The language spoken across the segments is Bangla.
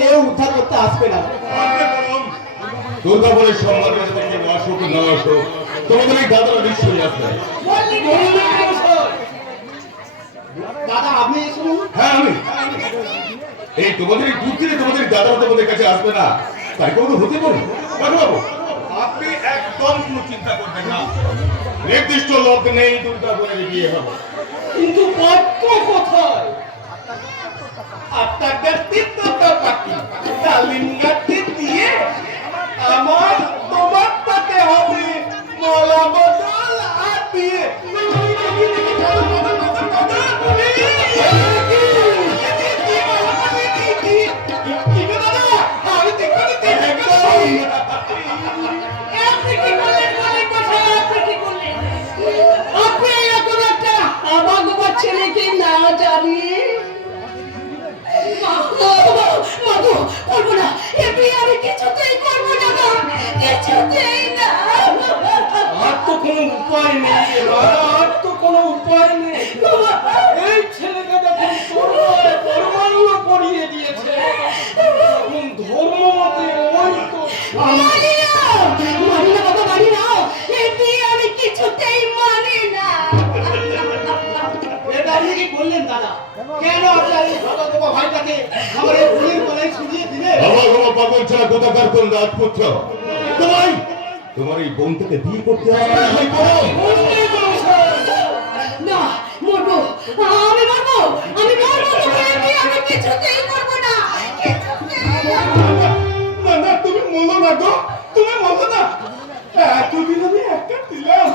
কেউ উদ্ধার করতে আসবে না। দুর্গাপুরের সম্মান থেকে কেউ আসুক না আসুক, তোমাদের এই দাদারা নিশ্চয়ই আসবে। দাদা আপনি শুনুন। হ্যাঁ আমি এই তোমাদের এই দুঃখে তোমাদের দাদারা তোমাদের কাছে আসবে না, তাই কোনো হতে পারে বাবু। আপনি একদম কোনো চিন্তা করবেন না, নির্দিষ্ট লোক নেই দুর্গাপুরের বিয়ে হবে। কিন্তু পাত্র কোথায়? আপনাদের তিনটা পাখি কালিঙ্গাটি দিয়ে আমার তোমার তাতে হবে মালা বদল আর বিয়ে। ছেলেকে না জানিয়ে করবো না, এ বিয়ে আমি কিছুতেই করবো না, কিছুতেই না। আর তো কোনো উপায় নেই, আর তো কোনো উপায় নেই। এই ছেলেকে যখন ধর্মান্য করিয়ে দিয়েছে, তখন ধর্ম মতে ওই তো মানি না বাবা, মানি না, এ বিয়ে আমি কিছুতেই মানি না। এটা আপনি কি করলেন দাদা? কেন আপনার এই ভগবত ভাইটাকে আমার এই ভুলের গলায় ছুঁড়িয়ে দিলে? বাবা পাগল ছাড়া কোথাকার কোন রাজপুত্র তোমার এই বোনটাকে বিয়ে করতে হবে না, মরবো, আমি মরবো, আমি মরবো, আমি কিছুতেই করবো না, না তুমি বলো না গো, তুমি বলো না। এতদিন আমি একা ছিলাম,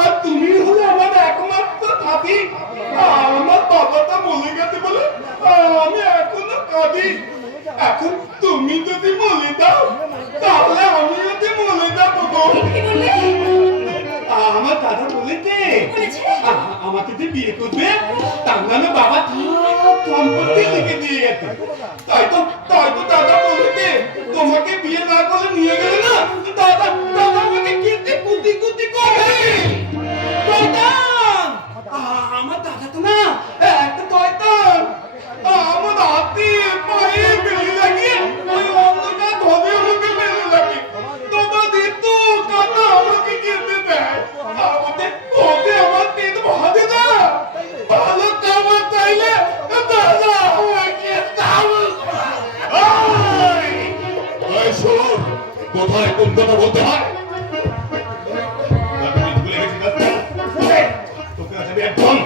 আর তুমি হলে আমার একমাত্র ভাবি। আমার বাবাটা মরে গেছে বলে আমি এখনো কাঁদি। এখন তুমি যদি বলে দাও তাহলে আমি যদি বলে যাবো গো। আমার দাদা বলেছে আমাকে যে বিয়ে করবে তার নামে বাবা সম্পত্তি লিখে দিয়ে গেছে। তাই তো দাদা বলেছে তোমাকে বিয়ে না করলে নিয়ে গেলে না দাদা আমাকে কেটে কুটি কুটি করবে। দাদা আমার দাদা তো না একটা শয়তান, আমার হাতে পায়ে বেলে লাগিয়ে ওই অন্ধকার ধরে আমাকে বেলে লাগে। তোমাদের তো কানা আমাকে কেটে দেয়, আমাদের ওকে আমার পেট ভরে না। ভালো খাবার চাইলে দাদা আমাকে কোথায় কোন কথা বলতে হয় একদম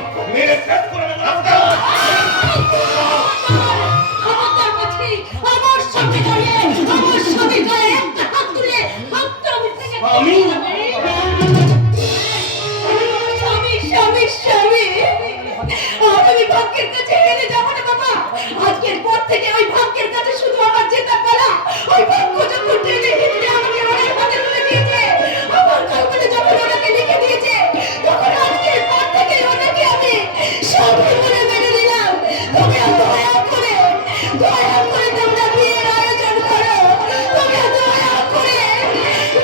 আজকের পর থেকে ওই ভাগ্যের কাছে শুধু আমার যেটা পালা, ওই ভাগ্য যখন টেনে হিচড়ে আমাকে ওনার হাতে তুলে দিয়েছে, আমার কল্পনা যখন ওনাকে লিখে দিয়েছে, তখন আজকের পর থেকে ওনাকে আমি সবই বলে মেনে নিলাম। তোমরা দয়া করে তোমরা বিয়ের আয়োজন করো, তোমরা দয়া করে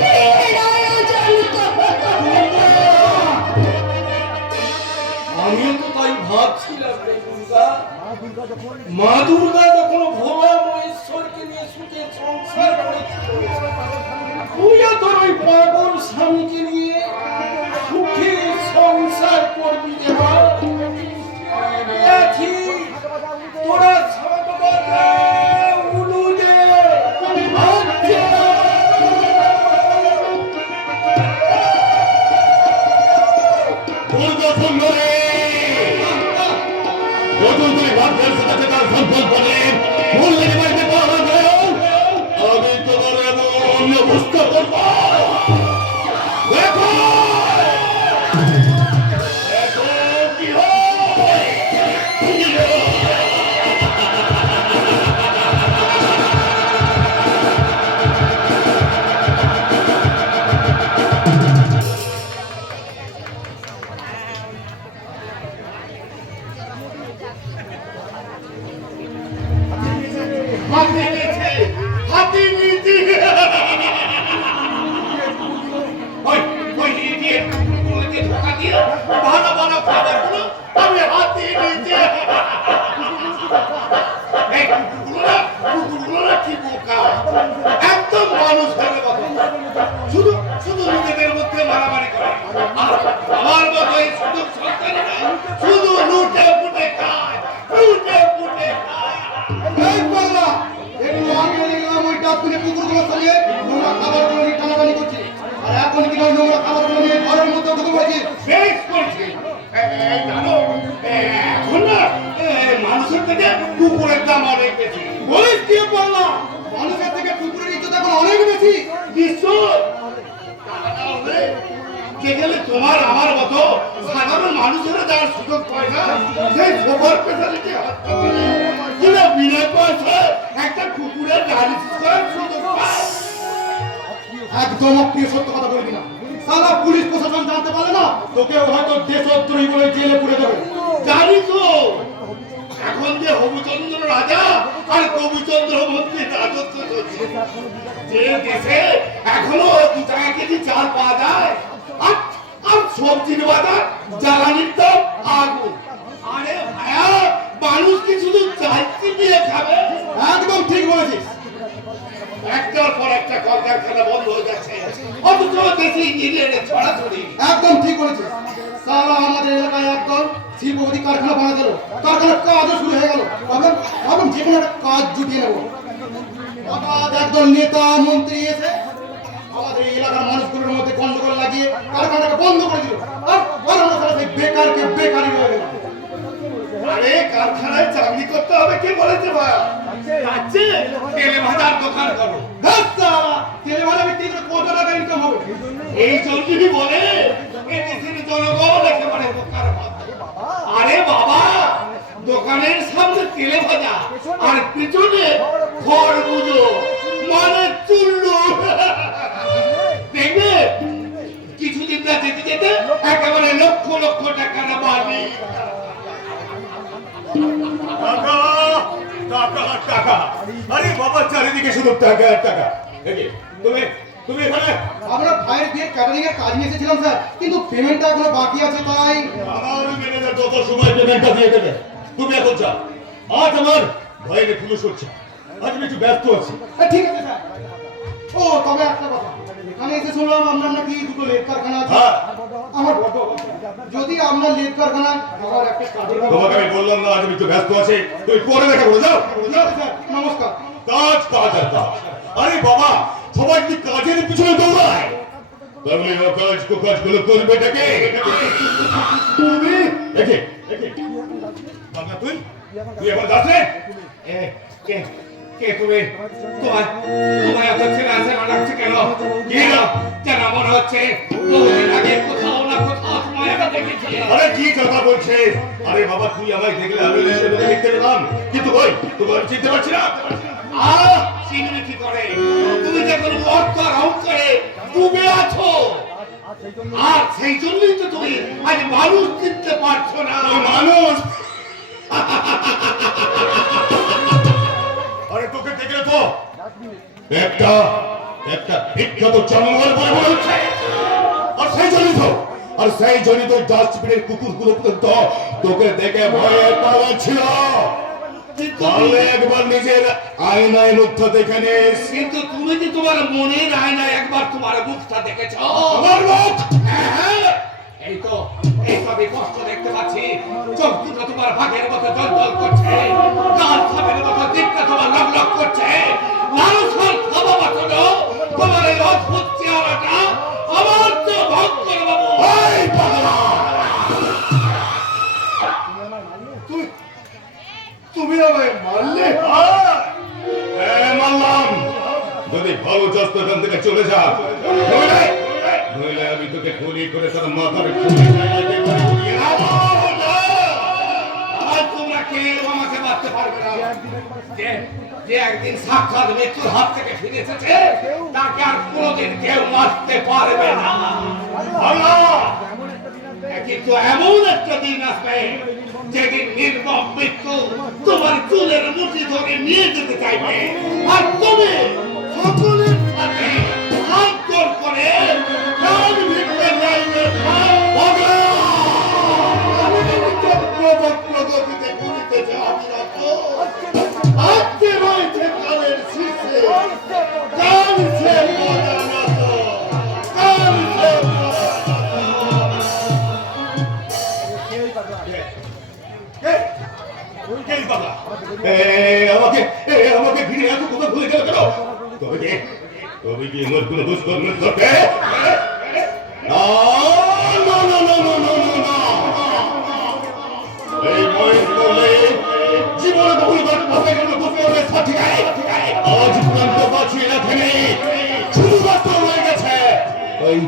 বিয়ের আয়োজন করো। আমিও তো তাই ভাবছিলাম রে দুর্গা। মা দুর্গা যখন ভোলা মহেশ্বরকে নিয়ে সুখে সংসার করেছিল, তুইও তোর ওই পাগল স্বামীকে নিয়ে সুখে সংসার করবি রে মা। তোরা সর্বদা উলুদে দুর্গা সুন্দরী তুমি ভাগ্যের সাথে তার সম্পর্ক করেন বললে বাড়িতে পাওয়া যায়, আমি তোমার এমন অবস্থা করব দেখো কি হয়। হাতি নীতি ভালো ভালো খাবার গুলো আমি হাতি নিচে কাজ একদম মানুষের মতো শুধু শুধু নিজেদের মধ্যে মারামারি করে আর আমার মতো এই সুযোগ সন্তানেরা শুধু লুটে পুটে খায় লুটে পুটে খায়। এই পাগলা, একটু আগে দেখলাম ওই ডাস্টবিনে কুকুরগুলোর সঙ্গে নোংরা খাবারগুলো নিয়ে টানাটানি করছে। আর এখন কিনা ওই নোংরা খাবারগুলো নিয়ে ঘরের মধ্যে ঢুকে পড়েছিস। বেশ করছি জানো এখন না মানুষের থেকে কুকুরের দাম অনেক বেশি। বলিস কি পাগলা, মানুষের থেকে কুকুরের ইজ্জত এখন অনেক বেশি। নিশ্চয় কে গেলে তোমার আমার মতো সাধারণ মানুষেরা যাওয়ার সুযোগ পায় না সেই সুপার স্পেশালিটি হাসপাতালে কিনা বিনা পয়সায় একটা কুকুরের গাড়ি করার সুযোগ পায়। একদম অপ্রিয় সত্য কথা বলবি না। সারা পুলিশ প্রশাসন জানতে পারলে না, তোকে হয়তো দেশদ্রোহী বলে জেলে পুরে দেবে। জানি তো এখন যে হবুচন্দ্র রাজা আর কবিচন্দ্র মন্ত্রী রাজত্ব চলছে যে দেশে এখনো 2 টাকা কেজি চাল পাওয়া যায় আর আর সবজির বাজার জ্বালানির দাম আগুন। আরে ভাইয়া মানুষ কি শুধু চাল চিবিয়ে খাবে? একদম ঠিক বলেছিস। একটার পর একটা কলকারখানা বন্ধ হয়ে যাচ্ছে অথচ দেশে ইঞ্জিনিয়ারের ছড়াছড়ি। একদম ঠিক বলেছিস। সারা আমাদের এলাকায় একদল শিল্পপতি কারখানা বানা গেল, কারখানার কাজও শুরু হয়ে গেল। ভাবলাম যে কোনো একটা কাজ জুটিয়ে নেবো। হঠাৎ একদল নেতা মন্ত্রী এসে আমাদের এই এলাকার মানুষগুলোর মধ্যে গন্ডগোল লাগিয়ে কারখানাটাকে বন্ধ করে দিল। আর আমরা সারা সেই বেকারকে বেকারই রয়ে গেলাম। আরে কারখানায় চাকরি করতে হবে কে বলেছে ভাই? আছে তেলে ভাজার দোকান করো। ধ্যাৎ সালা, তেলে ভাজা বিক্রি করে কত টাকা ইনকাম হবে? এই জন্যই বলে এই দেশের জনগণ একেবারে বোকার মতো। আরে বাবা দোকানের সামনে তেলে ভাজা আর পিছনে খড়গুলো মানে চুল্লু। দেখবে কিছুদিন না যেতে যেতে একেবারে লক্ষ লক্ষ টাকার বাড়ি। টাকা টাকা টাকা, আরে বাবা চারিদিকে শুধু টাকা আর টাকা। দেখি তুমি তুমি এখানে আমরা ভাইয়ের বিয়ের ক্যাটারিং এর কাজ নিয়ে এসেছিলাম স্যার, কিন্তু পেমেন্টটা এখনো বাকি আছে তাই। আমার ম্যানেজার যত সময় পেমেন্টটা দিয়ে দেবে, তুমি এখন যাও। আজ আমার ভয়ে পুলিশ হচ্ছে, আজ আমি একটু ব্যস্ত আছি। ঠিক আছে স্যার। ও তবে একটা কথা, এখানে এসে শুনলাম আপনার নাকি দুটো লেদ কারখানা আছে। হ্যাঁ। আমার যদি আপনার লেদ কারখানা আমার একটা কাজের তোমাকে আমি বললাম না আজ আমি একটু ব্যস্ত আছি, তুমি পরে দেখা করে যাও। ঠিক আছে স্যার, নমস্কার। কাজ কাজ আর কাজ। আরে বাবা সবাই কি কাজের পিছনে দৌড়ায়, তাহলে ও কাজগুলো করবে এটাকে তুমি একে একে বাবা তুই তুই এখন যাস রে। এ, কে কে তুমি তোমার তোমার এত চেনা চেনা লাগছে কেন? কি না কেন মনে হচ্ছে বহুদিন আগে কোথাও না কোথাও তোমায় আমি দেখেছি। আরে কি কথা বলছে? আরে বাবা তুই আমায় দেখলে আমি নিশ্চয়ই তোকে দেখতে পেলাম, কিন্তু কই তোকে আমি চিনতে পারছি না। চিনবে কি করে? তুমি যখন অর্থ আর অহংকারে ডুবে আছো আর সেই জন্যই তো তুমি আজ মানুষ চিনতে পারছো না। ওই মানুষ আরে তোকে দেখলে তো একটা একটা বিখ্যাত জঙ্গল বলে মনে হচ্ছে। আর সেই জন্যই তো ডাস্টবিনের কুকুরগুলো পর্যন্ত তোকে দেখে ভয়ে পাওয়া ছিল। তাহলে একবার নিজের আয়নায় মুখটা দেখে নিস। কিন্তু তুমি কি তোমার মনের আয়নায় একবার তোমার মুখটা দেখেছ? আমার মুখ হ্যাঁ, এই তো আমি কষ্ট দেখতে পাচ্ছি। চোখ দুটো তোমার ভাগের মতো জল করছে, কান সাপের মতো দিকটা তোমার লক লক করছে। মানুষের খাওয়া বাঁচানো তোমার এই অদ্ভুত চেহারাটা আমার তো ভক্ত বাবু। এই পাগলা, তুমি আমায় মারলে? মারলাম। যদি ভালো চাস তো এখান থেকে চলে যা, নইলে আমি তোকে গুলি করে তোর মাথার খুলি জায়গাতে করে উড়িয়ে দেব। আর তোমরা কেউ আমাকে মারতে পারবে না। যে একদিন সাক্ষাৎ মৃত্যুর হাত থেকে ফিরে এসেছে তাকে আর কোনোদিন কেউ মারতে পারবে না। কিন্তু এমন একটা দিন আসবে যেদিন নির্মম মৃত্যু তোমার চুলের মুঠি ধরে নিয়ে যেতে চাইবে আর তুমি সকলের সাথে হাত জোড় করে প্রাণ ভিক্ষা চাইবে। প্রগতিতে ঘুরিতেছে অবিরত, আজকে রয়েছে কালের শীর্ষে। আমার কোনো দুষ্কর্মের সাথে না না না না না না না না এই বয়স করলে জীবনে বহুবার পথে কোনো দুষ্কর্মের সাথে আজ পর্যন্ত বাঁচিয়ে রাখেনি শুধুমাত্র হয়ে গেছে ওই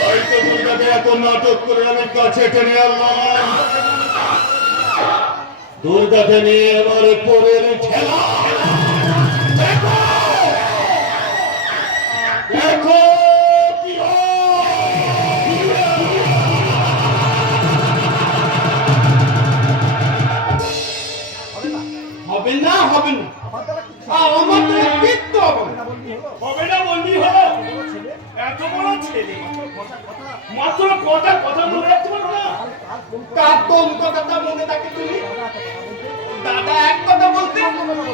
হয়তো দুর্গাকে এত নাটক করে আমি কাছে টেনে আনলাম দুর্গাকে নিয়ে এবার পরের খেলা দেখো দেখো কি হবে না হবে না আমার তো কিচ্ছু হবে না। হবে না বললি হলো এত বড় ছেলে মাত্র কটা কথা মনে রাখতে পারো না কার কোন কথাটা মনে থাকে তুমি দাদা এক কথা বলতে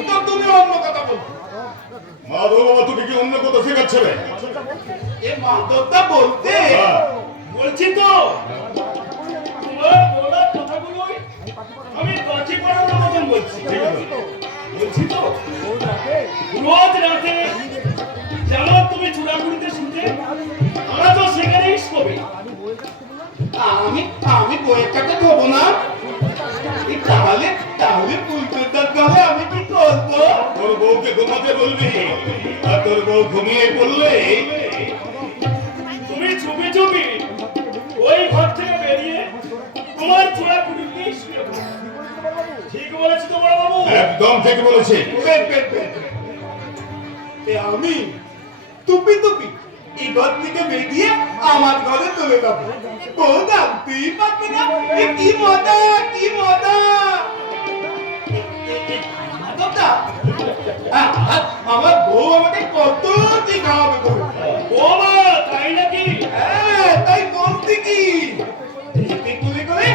তো তুমি অন্য কথা বলতে মাধব বাবা তোকে কি অন্য কথা শেখাচ্ছে রে এ মাধবটা বলতে বলছি তো তোমার বলা কথাগুলো আমি কাছে পড়ানোর মতন বলছি বলছি তো রোজ রাতে যেমন তুমি চূড়াগুড়িতে শুনতে আমরা তো সেখানেই শোবে আমি আমি বইয়ের কাছে দেবো না তাহলে তাহলে বুঝতে তাহলে আমি কি করবো তোর বউকে ঘুমাতে বলবি আর তোর বউ ঘুমিয়ে পড়লে তুমি চুপি চুপি ওই ঘর থেকে বেরিয়ে তোমার চূড়াগুড়িতে শুয়ে পড়ো। ঠিক বলেছি তো বড় বাবু একদম ঠিক বলেছি আমি টুপি টুপি এই ঘর থেকে বেরিয়ে আমার ঘরে চলে যাবো বউ জানতেই পারবে না এ কি মজা কি মজা মাধবদা, আমার বউ আমাকে কত কি খাওয়াবে বলে। ও মা তাই নাকি হ্যাঁ, তাই বলতে কি এতে করে করে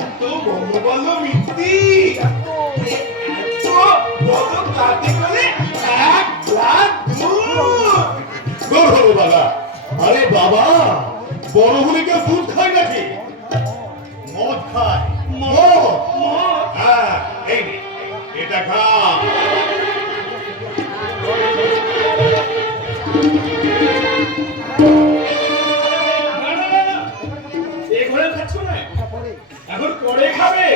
এত বড় বড় মিষ্টি এত বড় কাটে করে এক গ্লাস দুধ তোর হলো বাবা আরে বাবা বড় হলে কেউ দুধ খায় নাকি মদ খায় মদ হ্যাঁ এই নে, এটা খা না না না না এই ঘরে খাচ্ছ না এখন পরে খাবে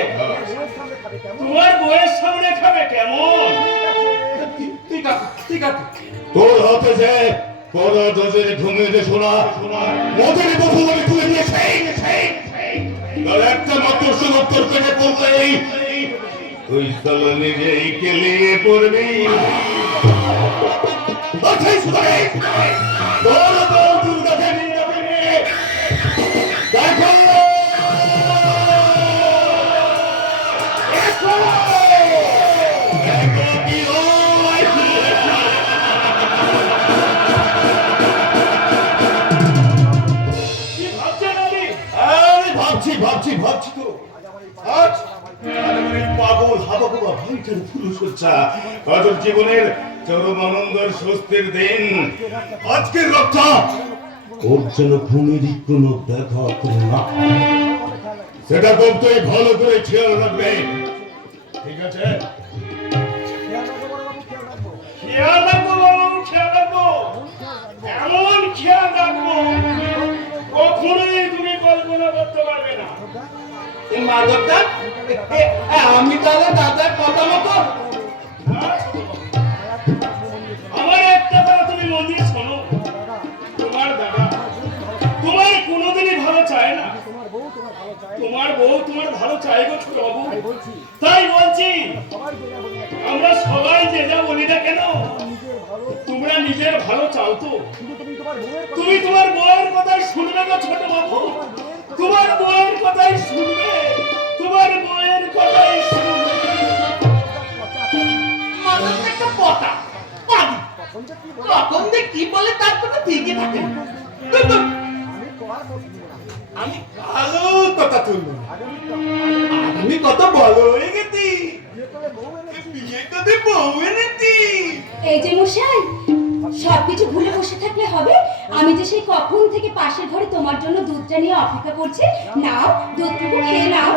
তোমার বউয়ের সামনে খাবে কেমন ঠিক আছে ঠিক আছে তোর হাতে যে পরা দজের ঘুমিয়ে শোনা মদের বোতল আমি তুলে দিয়েছে তার একটা মাত্র সুযোগ তোর পেটে পড়লেই ওই সালা নিজেই কেলিয়ে পড়বি আচ্ছা শুনে তোর বউ দুর্গাকে নিয়ে যাবে দেখো কি ভাবছেন আপনি আরে ভাবছি তো আজ আমার এই পাগল হাবাগোবা ভাইটার ফুলসজ্জা কাজল জীবনের চরম আনন্দের স্বস্তির দিন আজকের রাতটা ওর যেন ঘুমেরই কোনো দেখা করে না সেটা করতেই ভালো করে খেয়াল রাখবে ঠিক আছে খেয়াল রাখবো বাবু খেয়াল রাখবো এমন খেয়াল রাখবো কখনোই তুমি কল্পনা করতে পারবে না এই মাধবদা আমি তাহলে দাদার কথা মতো আমার একটা কথা তুমি মন দিয়ে শোনো তোমার দাদা তোমার কোনোদিনই ভালো চায় না তোমার বউ তোমার ভালো চাই গো ছোট বাবু তাই বলছি আমরা সবাই যে যা বলি না কেন তোমরা নিজের ভালো চাও তো তুমি তোমার বউয়ের কথাই শুনবে গো ছোট বাবু তোমার বউয়ের কথাই শুনবে তোমার বউয়ের কথাই শুনবে মাধবদা একটা পটা পাদি কখন যে কি বলে তার কথা ঠিকই থাকে না। ধুর, ধুর। আমি ভালো কথা তুলবো আমি কত বড় হয়ে গেছি বিয়ে করতে বউ এনেছি এই যে মশাই সবকিছু ভুলে বসে থাকলে হবে আমি যে সেই কখন থেকে পাশের ঘরে তোমার জন্য দুধটা নিয়ে অপেক্ষা করছি নাও দুধটুকু খেয়ে নাও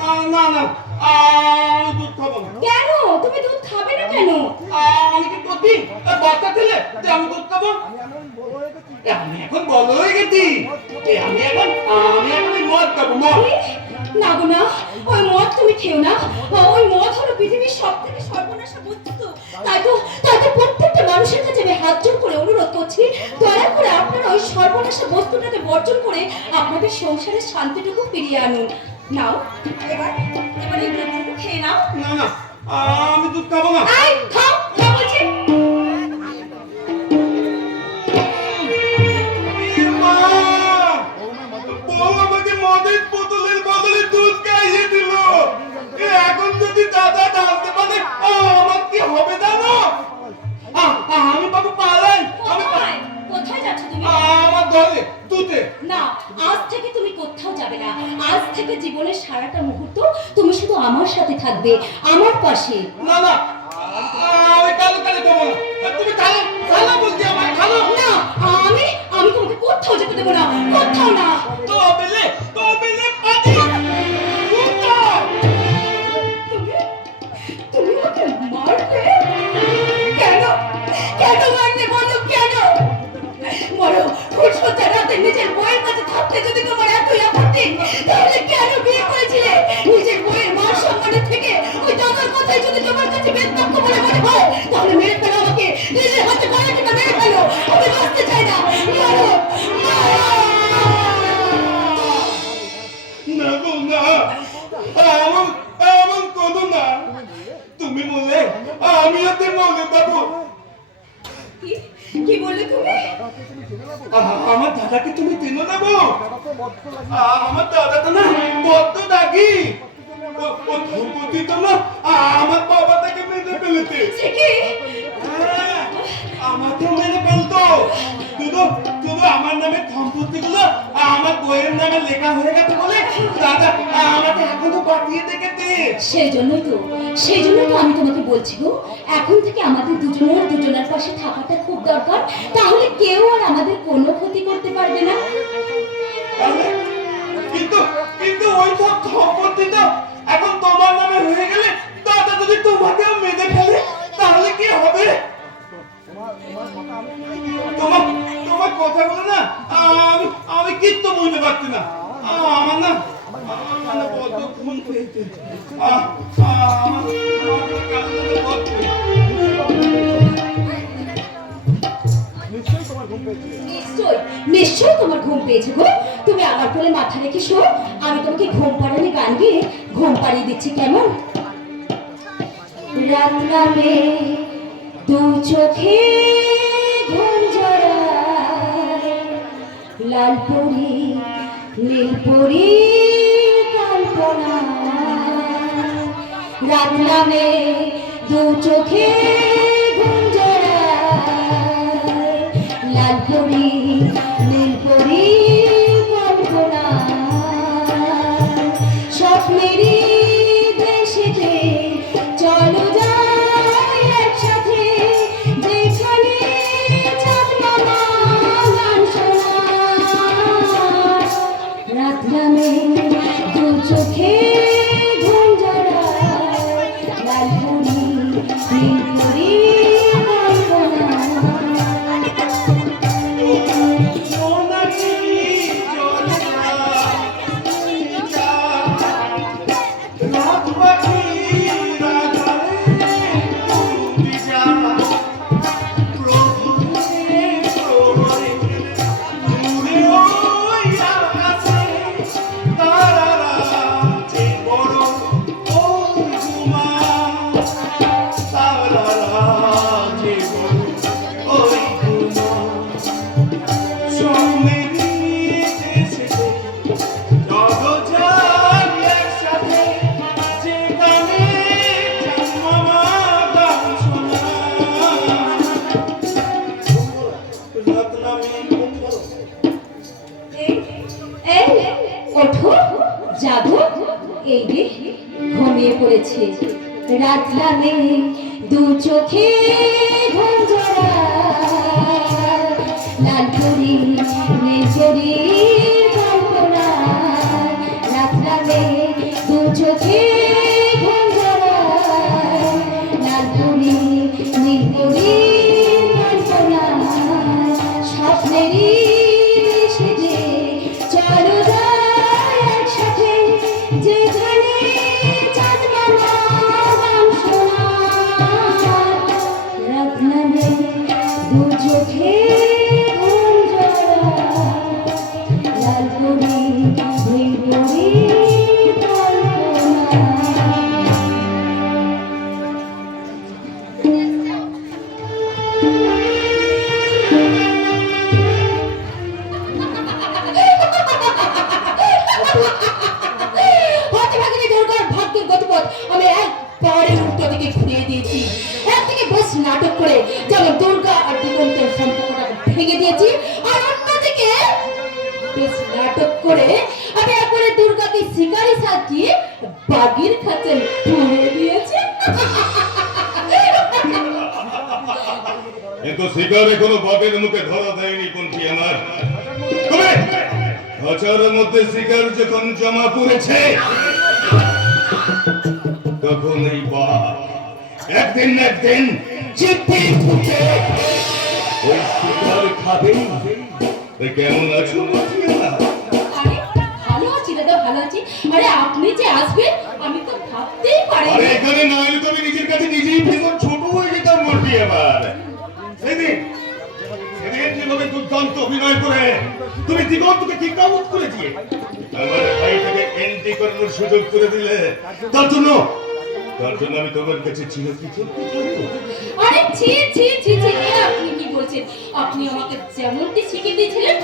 না না না আমি দুধ খাবো না। কেন তুমি দুধ খাবে না কেন? আমি কি প্রতিদিন বাচ্চা ছেলে যে আমি দুধ খাবো? আমি এখন বড় হয়ে গেছি। আমি এখন এই মদ খাবো, মদ। না গো না, ওই মদ তুমি খেও না। ওই মদ হলো পৃথিবীর সবথেকে সর্বনাশা বস্তু। তাই তো প্রত্যেকটা মানুষের কাছে আমি হাত জোড় করে অনুরোধ করছি, দয়া করে আপনারা ওই সর্বনাশা বস্তুটাকে বর্জন করে আপনাদের সংসারের শান্তিটুকু ফিরিয়ে আনুন। নাও এবার এই দুধটুকু খেয়ে নাও। না না, আমি দুধ খাবো না। আই খাও খাও বলছি। মা, বউ আমাকে মদের বোতলের বদলে দুধ খাইয়ে দিল। এখন যদি দাদা জানতে পারে আমার কি হবে জানো? আমি বাবু পালাই। কোথায় যাচ্ছ তুমি? আমার দলে দুধে। না, আজ থেকে তুমি কোথাও যাবে না। আজ থেকে জীবনের সারাটা মুহূর্ত তুমি শুধু আমার সাথে থাকবে, আমার পাশে। না না, আমি কালো কালো দেবো না। তুমি খালো খালো বলছি, আমার খালো না, আমি তোমাকে কোথাও যেতে দেবো না, কোথাও না। তো বেলে পানি কোথাও। তুমি ওকে মারবে? কেন মারলে বলো, কেন? বলো, খুশবুতে রাতে নিজের বউয়ের কাছে থাকতে যদি তোমার এতই আপত্তি, তাহলে কেন বিয়ে করেছিলে? নিজের বউয়ের মান সম্মানের থেকে ওই দাদার কথাই যদি তোমার কাছে বেদবাক্য বলে মনে হয়, তাহলে মেরে ফেলো আমাকে, নিজের হাতে গলাটিটা মেরে ফেলো। আমি বাঁচতে চাই না। মারো না গো না, এমন করো না। তুমি বললে আমি ওতে মনে পাবো। কি বললে তুমি? আমার দাদাকে তুমি চিনো না গো? আমার দাদাটা না বড্ড দাগি। ও ধূপতি তো না আমার বাবা তাকে মেরে ফেলেছে। সে কি? হ্যাঁ, আমাকে মেরে ফেলতো। শুধু আমার নামে সম্পত্তিগুলো আমার বইয়ের নামে লেখা হয়ে গেছে বলে দাদা আমাকে এখনো বাঁচিয়ে দেখেছে। সেই জন্যই তো আমি তোমাকে বলছি গো, এখন থেকে আমাদের দুজনের পাশে থাকাটা খুব দরকার। তাহলে কেউ আর আমাদের কোনো ক্ষতি করতে পারবে না। কিন্তু ওই সব সম্পত্তিটা এখন তোমার নামে হয়ে গেলে দাদা যদি তোমাকেও মেরে ফেলে তাহলে কি হবে? তোমার কথাগুলো না আমি কিচ্ছু বুঝতে পারছি না। আমার না বড্ড খুন পেয়েছে। নিশ্চয় তোমার ঘুম পেয়েছে গো। তুমি আমার কোলে মাথা রেখে শো, আমি তোমাকে ঘুম পাড়ানি গান গিয়ে ঘুম পাড়িয়ে দিচ্ছি, কেমন? রাত নামে দু চোখে ঘুম জড়ায়, লাল পরি নীল পরি কল্পনা। রাত নামে দু চোখে ঘুম জড়ায়, লাল পরি নীল পরি কল্পনা। স্বপ্নেরই দেশেতে চলো যাই একসাথে, যেখানে চাঁদ মামা গান শোনায়। রাত নামে দু চোখে ঘুম জড়ায়, লাল পরি নীল পরি কল্পনা। ওঠো, জাগো, এই যে ঘুমিয়ে পড়েছে। রাত নামে দু চোখে ঘুম জড়ায়, লাল পরি নীল পরির কল্পনা। রাত নামে দু চোখে আর অন্যদিকে বেশ নাটক করে আমি একবারে দুর্গাকে শিকারি সাজিয়ে বাগির খাঁচায় পুরে দিয়েছে। কিন্তু শিকারে কোনো বাঘের মুখে ধরা দেয়নি কোনটি আমার। তবে খাঁচার মধ্যে শিকার যখন জমা পড়েছে তখন এই বাঘ একদিন না একদিন চিপে ফুটে ওই শিকার খাবে। কেমন আছো মাটিয়া? আরে ভালো আছি দাদা, ভালো আছি। আরে আপনি যে আসবেন আমি তো ভাবতেই আরে পারিনি। এখানে না হলে তবে নিজের কাছে নিজেই ভীষণ ছোট হয়ে যেতাম মোটি আবার। সেদিন যেভাবে দুর্দান্ত অভিনয় করে তুমি দিগন্তকে কিক আউট করে দিয়ে আমার ভাইটাকে এন্ট্রি করানোর সুযোগ করে দিলে, তার জন্য আমি তোমার কাছে চিরকৃতজ্ঞ থাকবো। আরে ছি ছি ছি ছি, এ আপনি কি বলছেন? আপনি আমাকে যেমনটি শিখিয়ে দিয়েছিলেন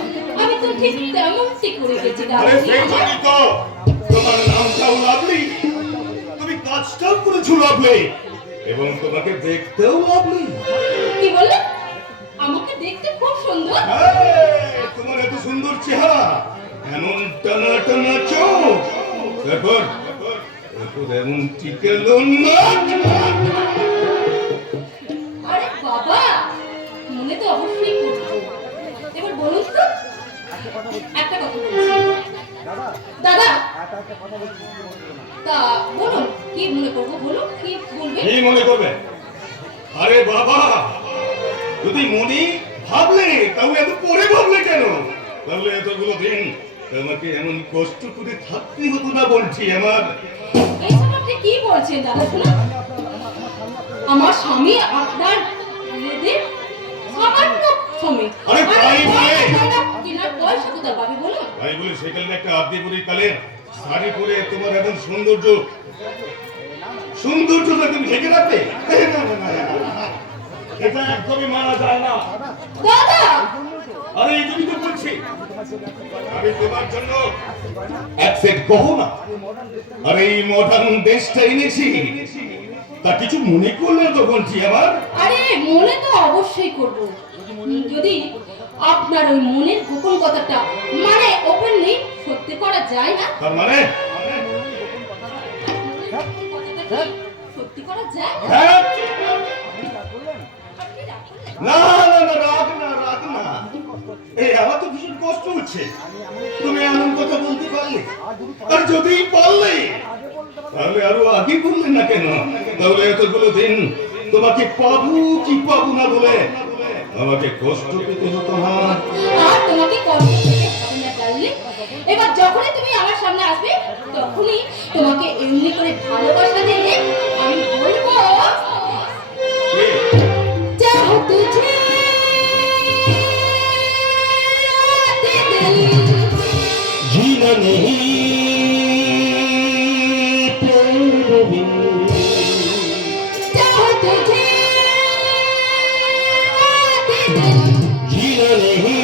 আমি তো ঠিক তেমনটি করে গেছি দাদা। আরে সেই জন্যই তো তোমার নামটাও লাভলি, তুমি কাজটাও করেছো লাভলি, এবং তোমাকে দেখতেও লাভলি। কি বললেন? আমাকে দেখতে খুব সুন্দর। তোমার এত সুন্দর চেহারা, এমন টানা টানা চোখ, তারপর এমন টিকেল আরে বাবা, মনে তো অবশ্যই করবো। এবার বলুন তো, একটা কথা বলছি দাদা, তা বলুন কি মনে করবো, বলুন কি বলবে। কি মনে করবে? আরে বাবা, যদি মনে ভাবলে তাহলে এত পরে ভাবলে কেন? তাহলে এতগুলো দিন আমাকে এমন কষ্ট করে থাকতে হতো না বলছি আমার। এইসব আপনি কি বলছেন দাদা? শুনুন, আমার স্বামী আপনার ছেলেদের সামান্য শ্রমিক। আরে তাই বলে? কেনার পয়সা কোথায় পাবে বলুন? তাই বলে সেখানে একটা আদিপুরি কালে শাড়ি পরে তোমার এমন সৌন্দর্যটা তুমি ঢেকে রাখবে? না, না, না, না, এটা একদমই মানা যায় না। দাদা, আরে এই জন্যই তো বলছি, আমি তোমার জন্য এক সেট গহনা আর এই মডার্ন দেশটা এনেছি। তা কিছু মনে করলে তো বলছি আমার। আরে মনে তো অবশ্যই করব, যদি আপনার ওই মনের গোপন কথাটা মানে ওপেনলি সত্যি করা যায় না। তার মানে সত্যি করা যায় না? হ্যাঁ? আপনি রাগ করলেন? না না না, রাগ না। এই আমার তো ভীষণ কষ্ট হচ্ছে, তুমি এমন কথা বলতে পারলে। আর যদি পারলে তাহলে আরো আগে বললে না কেন? তাহলে এতগুলো দিন তোমাকে পাবো কি পাবো না বলে আমাকে কষ্ট পেতে হতো না। আর তোমাকে কষ্ট পেতে হবে না ডার্লিং। এবার যখনই তুমি আমার সামনে আসবে তখনই তোমাকে এমনি করে ভালোবাসা দিয়ে আমি বলবো, চাহ তুঝে দিল जीना नहीं तेरे बिन, चाह तुझे दिल जीना नहीं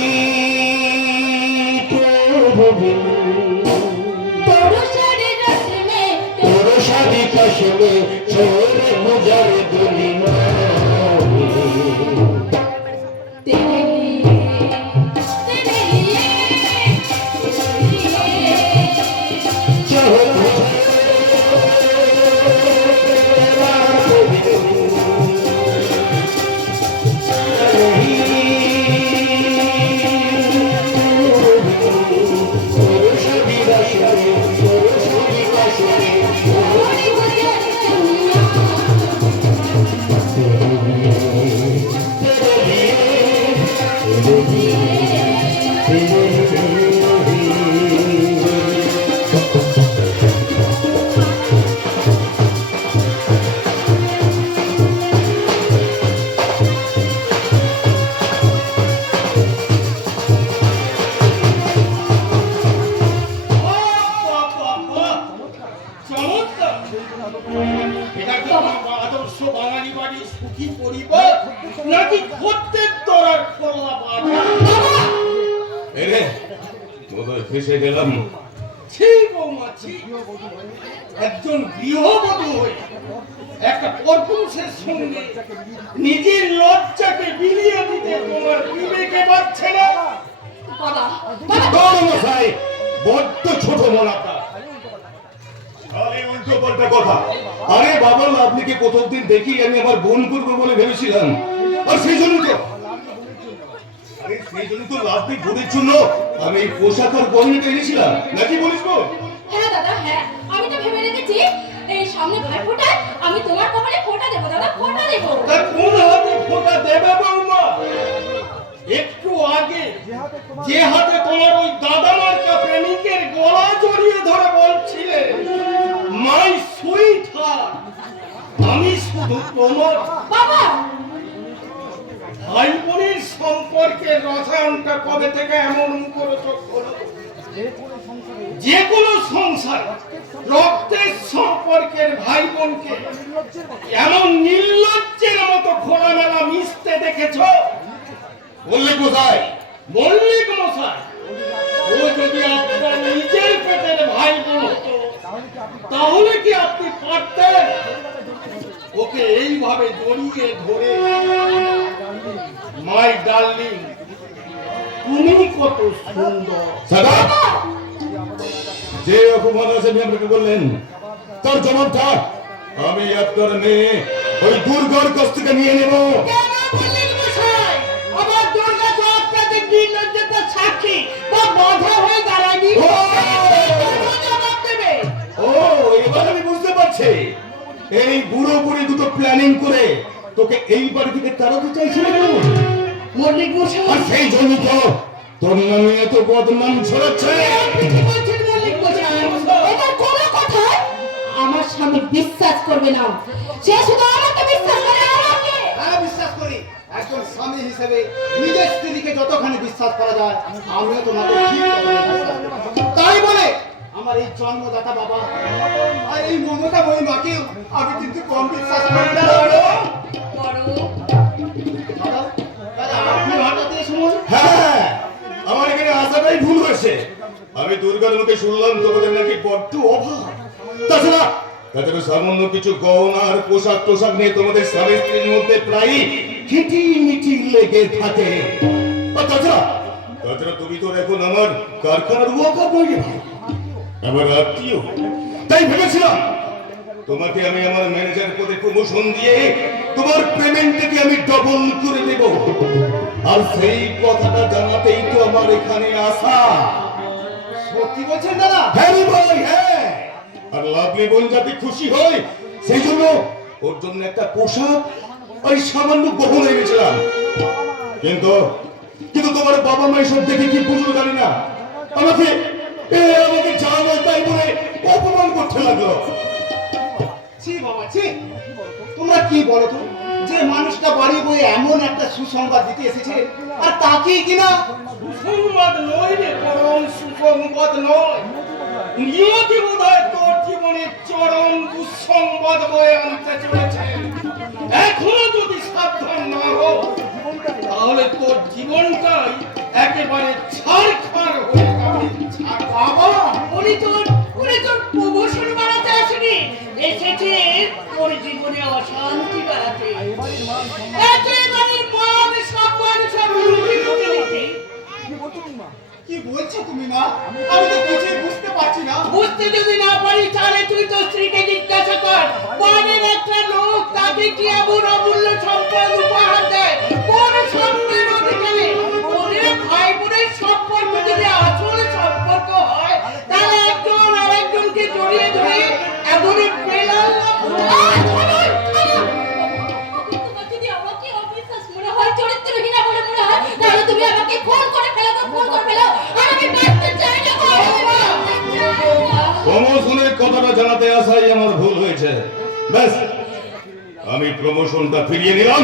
तेरे बिन, तोरो सारे रस में तेरे शादी कश में छोड़ गुजर दुनिया तेरे लिए तेरे लिए चाहो এটা কি আদর্শ বাঙালি বাড়ির সুখী পরিবার নাকি প্রত্যেক তরার খোলা বাধা? এরে মনে ফেসে গেলাম। ছি বৌমা ছি, একজন গৃহবধূ হয়ে একটা পরপুরুষের সঙ্গে নিজের লজ্জাকে বিলিয়ে দিতে তোমার বিবেকে পাচ্ছে না? বাবা বাবা গৌরমশাই, বড্ড ছোট মন আপনার। আরে উল্টো পাল্টা কথা। আরে বাবা, লাভলিকে প্রথম দিন দেখি আমি আমার বোন করবো বলে ভেবেছিলাম, আর সেই জন্য তো লাভলি বোনের জন্য আমি এই পোশাক আর গয়নাটা এনেছিলাম, নাকি বলিস গো? হ্যাঁ দাদা, হ্যাঁ আমি তো ভেবে রেখেছি এই সামনে ভাইফোঁটায় আমি তোমার কপালে ফোঁটা দেবো দাদা, ফোঁটা দেবো। তা কোন হাতে ফোঁটা দেবে বৌমা? একটু আগে যে হাতে তোমার ওই দাদামার্কা প্রেমিকের গলা জড়িয়ে ধরে বলছিলে মাই সুইট হার্ট, আমি শুধু তোমার। বাবা ভাই বোনের সম্পর্কের রসায়নটা কবে থেকে এমন মুখরোচক হলো? যে কোনো সংসার রক্তের সম্পর্কের ভাই বোনকে এমন নির্লজ্জের মতো খোলামেলা মিশতে দেখেছো? বললে কোথায়? মল্লিক মশাই, ও যদি আপনার নিজের পেটের ভাই বোন হতো তাহলে কি আপনি পারতেন ওকে এইভাবে জড়িয়ে ধরে মাই ডার্লিং তুমি কত সুন্দর? সাদা, যে অপমান আছে আপনি আপনাকে বললেন, তার জবাবটা আমি আপনার মেয়ে ওই দুর্গার কাছ থেকে নিয়ে নেব। কেন মল্লিক মশাই? আমার দুর্গা তো আপনাদের নির্লজ্জতার সাক্ষী, তা বাধা হয়ে দাঁড়ায়নি। ও! জবাব দেবে। ও, এবার আমি বুঝতে পারছি, এই বুড়ো বুড়ি দুটো প্ল্যানিং করে তোকে এই বাড়ি থেকে তাড়াতে চাইছিল কেন? মল্লিক মশাই, আর সেই জন্য তো তোর নামে এত বদনাম ছড়াচ্ছে। আপনি কি বলছেন মল্লিক মশাই? এটা কোনো কথা আমার স্বামী বিশ্বাস করবে না, সে শুধু আমাকে বিশ্বাস করে, আমাকে। হ্যাঁ, বিশ্বাস করি। একজন স্বামী হিসেবে নিজের স্ত্রীকে যতখানি বিশ্বাস করা যায়, আমিও তোমাকে ঠিক ততখানি বিশ্বাস করি। তাই বলে আমার এই জন্মদাতা বাবা আর এই মমতা বই মাকেও আমি কিন্তু কম বিশ্বাস করি না। দাদা, দাদা, আপনি হঠাৎ এই সময়? হ্যাঁ, আমার এখানে আসাটাই ভুল হয়েছে। আমি দুর্গার মুখে শুনলাম তোমাদের নাকি বড্ড অভাব। তাছাড়া সামান্য কিছু গহনা আর পোশাক টোশাক নিয়ে তোমাদের স্বামী স্ত্রীর মধ্যে প্রায় মিটি লেগে থাকে। আর তাছাড়া তুমি তো এখন আমার কারখানার ওয়াকা বইয়ে আমার আত্মীয়, তাই ভেবেছিলাম তোমাকে আমি আমার ম্যানেজার পদে প্রমোশন দিয়ে তোমার পেমেন্টটাকে আমি ডবল করে দেব। আর সেই কথাটা জানাতেই তো আমার এখানে আসা। সত্যি বলছেন দাদা? হ্যাঁ রে ভাই, হ্যাঁ। আর লাভলি বোন যাতে খুশি হয় সেই জন্য ওর জন্য একটা পোশাক ওই সামান্য গহনা এনেছিলাম। কিন্তু তোমার বাবা মা এসব দেখে কি বুঝলো জানি না, আমাকে যা নয় তাই বলে অপমান করতে লাগলো। ছি বাবা, ছি! তোমরা কি বলো তো, যে মানুষটা বাড়ি বয়ে এমন একটা সুসংবাদ দিতে এসেছে, আর তাকেই কিনা সুসংবাদ নয় রে, পরম সুসংবাদ নয়। নিয়তি বোধহয় তোর জীবনে চরম দুঃসংবাদ বয়ে আনতে চলেছে। এখনো যদি সাবধান না হও তাহলে তোর জীবনটাই একেবারে ছারখার হয়ে যাবে। বাবা, উনি তোর প্রমোশন বাড়াতে আসেনি, এসেছে তোর জীবনে অশান্তি বাড়াতে। একেবারে মান সম্মান সব লুটে নিতে। কি বলছো তুমি মা? আমি তো কিছুই বুঝতে পারছি না। বুঝতে যদি না পারি তাহলে তুই তোর স্ত্রীকে জিজ্ঞাসা কর, বাড়ির একটা লোক তাকে কি এমন অমূল্য সম্পদ উপহার দেয় কোন সম্পদের অধিকারে? ওদের ভাই বোনের সম্পর্ক যদি আসল সম্পর্ক হয় তাহলে একজন আর একজনকে জড়িয়ে ধরে এমন বেলাল যদি আমাকে অবিশ্বাস মনে হয়, চরিত্রহীনা বলে মনে হয়, তাহলে তুমি আমাকে ফোন করে ফেলো, আমাকে বাঁচতে চাই না। প্রমোশনের কথাটা জানাতে আসাই আমার ভুল হয়েছে। ব্যাস, আমি প্রমোশনটা ফিরিয়ে নিলাম।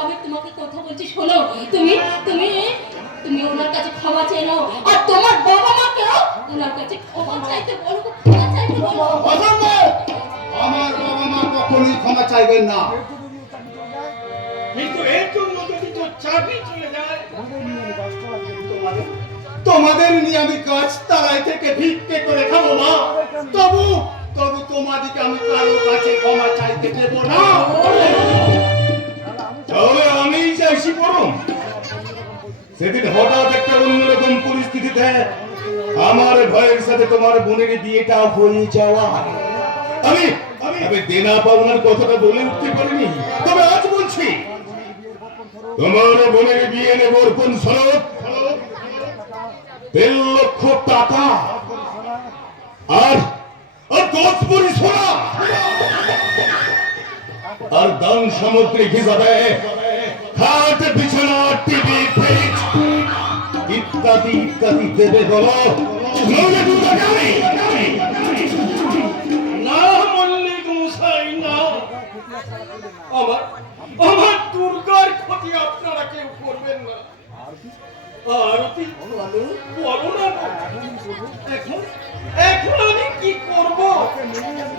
আমি তোমাকে কথা বলছি, শোনো। তুমি তুমি তুমি ওনার কাছে ক্ষমা চেয়ে নাও, আর তোমার বাবা মাকেও ওনার কাছে ক্ষমা চাইতে বলো, ক্ষমা চাইতে বলো। অসম্ভব! আমার বাবা মা কখনোই ক্ষমা চাইবেন না। কিন্তু এর জন্য যদি তোর চাকরি চলে যায়, তোমাদের নিয়ে আমি গাছ তলায় থেকে ভিক্ষে করে খাবো মা। তবু তবু তোমাদিকে আমি কারো কাছে ক্ষমা চাইতে দেব না। তাহলে আমি চাইছি পরম। সেদিন হঠাৎ একটা অন্যরকম পরিস্থিতিতে আমার ভাইয়ের সাথে তোমার বোনের বিয়েটা হয়ে যাওয়া, আমি আমি দেনা পাওনার কথাটা বলে উঠতে পারিনি। তবে আজ বলছি, তোমার বোনের বিয়ে নেব অর্পণ স্বরূপ 1.5 লক্ষ টাকা আর 10 ভরি সোনা, আর দান সামগ্রী হিসাবে খাট, বিছানা, টিভি, ফ্রিজ ইত্যাদি ইত্যাদি দেবে বলো। নইলে দুর্গা গাড়ি। না মল্লিক মশাই, না। আমার আমার দুর্গার ক্ষতি আপনারা কেউ করবেন না। আরতি বলো না, এখন এখন আমি কি করব?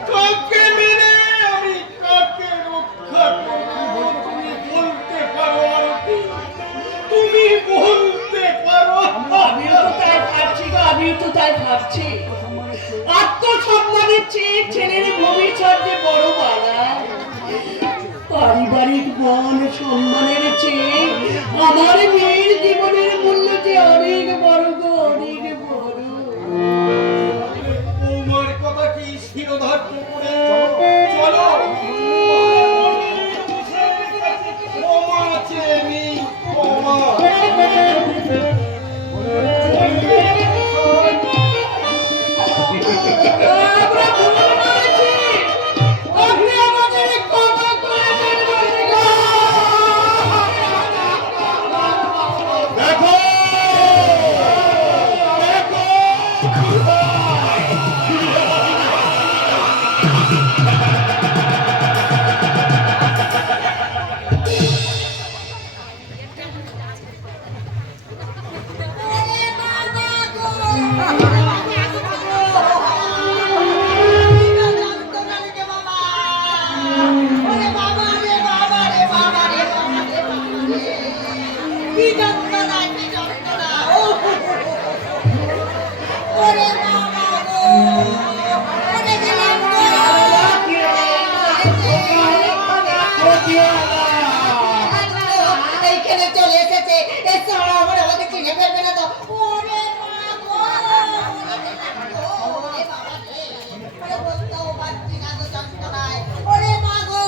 কাকে মেরে আমি কাকে রক্ষা করব? তুমি বলতে পারো আরতি, তুমি বলতে পারো? আমিও তো তাই ভাবছি গো, আমিও তো তাই ভাবছি। আত্মসম্মানের চেয়ে ছেলের ভবিষ্যৎ যে বড় বালা, পারিবারিক মান সম্মানের চেয়ে আমার মেয়ের জীবনের মূল্য যে অনেক বড় গো, অনেক বড়। তোমার কথা কি শিরোধার্য করে চলো, ক্ষমা চেয়ে নি, ক্ষমা। আমরা ভুল করেছি, আপনি আমাদের ক্ষমা করে দেন গো। দেখো দেখো এইখানে চলে এসেছে, এ সারা আমার আমাকে চিনে ফেলবে না তো? ওরে মা গো, ওরে বাবা রে, ওরে বলতেও পারছি না তো যন্ত্রণায়। ওরে মা গো,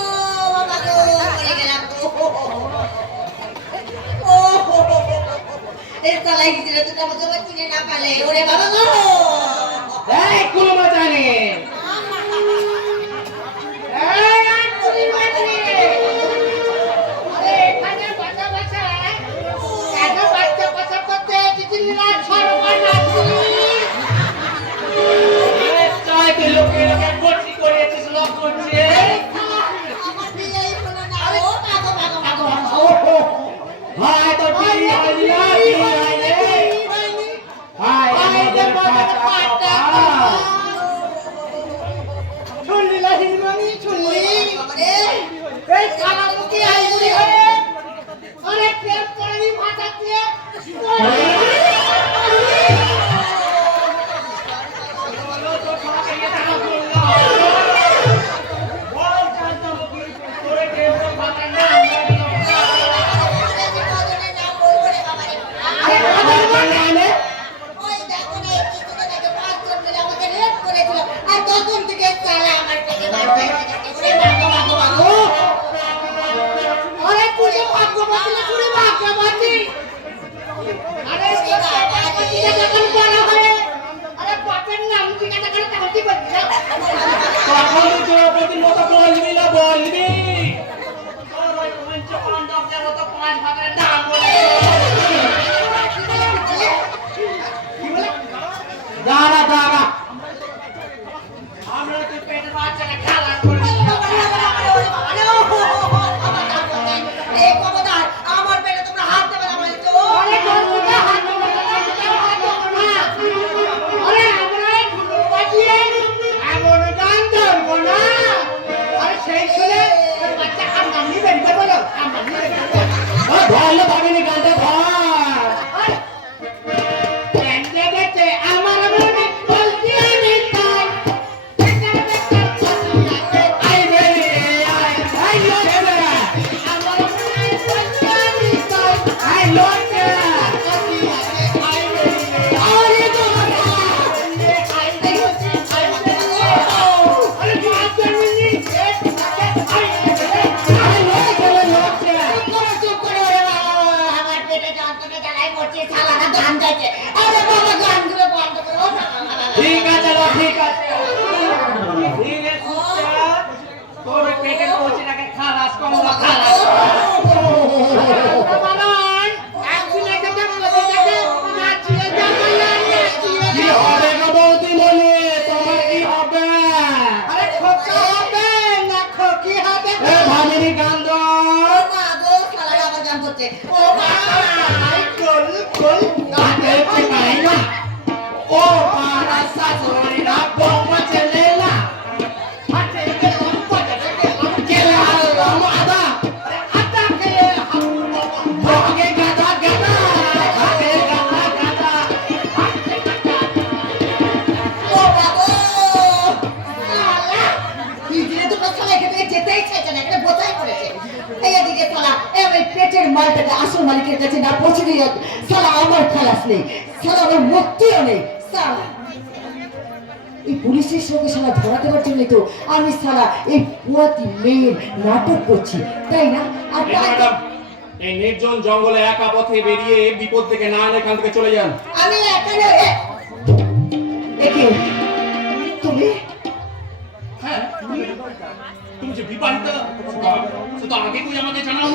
বাবা গো, মরে গেলাম গো। ও এই সালাই গিয়ে তো আমাকে চিনে না পেলে। ওরে বাবা গো, এই কোনো মজা নেই। এই আটুরি বাটুরি, আরে এখানে বাচ্চা বাচ্চা, এত বাচ্চা বাচ্চা করতে চিচিলা সর্বনাশী। চাইতে লোকে লোকে ভর্তি করেছিস, লোক করছে। আমার বিয়েই হলো না। ও মাগো মাগো মাগো মাগো। হায় তো ঠিক হইল না, ঠিক হইলে। হায় আমাদের পাটা পাপা। শুনলি লাহিরমানি, শুনলি? এই কালামুখী আইবুড়ি হয়ে, আরে প্রেম করেনি ভাষা দিয়ে। ওই দেখো না, এই কিছুদিন আগে 5 জন মিলে আমাকে রেপ করেছিল, আর তখন থেকে চালা আমার পেটে বাচ্চা এসেছে। ওরে মাগো মাগো মাগো। আরে পুজো ভাগ্যবতী না, পুরো ভাগ্যবতী। আরে জিজ্ঞাসা যখন বলা হয়, আরে বাপের নাম জিজ্ঞাসা করে তখন কি বলবি না? তখন দ্রৌপদীর মতো বলবি না, বলবি। তোর ওই পঞ্চপাণ্ডবদের মতো 5 ভাগের নাম বলে। কি বলে? দাঁড়া দাঁড়া। আমরা তো পেটের বাচ্চাকে খালাস করে দিলাম। এই ক্ষমতা আমার পেটে তোমরা হাত দেবে না বলছো? আরে তোমরা হাত দেবে না, হাত দেবে না। আরে আমরা ঢুলো বাজিয়ে এমন গান ধরবো না। আরে সেই শুনে গান গাইছে। আরে বাবা গানগুলো বন্ধ করো না। ঠিক আছে লো, ঠিক আছে ধীরে সুস্থে তোর পেটে পৌঁছেটাকে খালাস করো না, খালাস কি হবে গো বৌদিমণি, তোমার কি হবে? আরে খোকা হবে না খোকি হবে? এ ভামিনী কান্দ, ও মা গো, শালারা আবার গান করছে। ও মা, গোল গোল কাকে চিনাই না ও পাড়া শাশুড়িরা বৌমা ছেলেলা হাতে গেলাম বাজারে গেলাম গেলে আনলাম আদা আদা খেয়ে ভাগে গাদা গাদা ভাগে গাদা গাদা ও বাবা, শালা পিছনে দুটো শালা এখান থেকে যেতেই চাইছে না, এখানে বোঝাই করেছে। এই এদিকে শালা, এই পেটের মালটাকে আসল মালিকের কাছে না পৌঁছে দিয়ে শালা আমার খালাস নেই, শালা আমার মুক্তিও নেই। শালা এই পুলিশের সঙ্গে শালা ধরা দেওয়ার জন্যই তো আমি শালা এই পুয়াতি মেয়ের নাটক করছি, তাই না? আর এই তাই ম্যাডাম, এই নির্জন জঙ্গলে একা পথে বেরিয়ে বিপদ থেকে না এলে এখান থেকে চলে যান। আমি এখানে দেখি তুমি হ্যাঁ, তুমি যে বিবাহিতা সে তো আগে তুই আমাকে জানাও।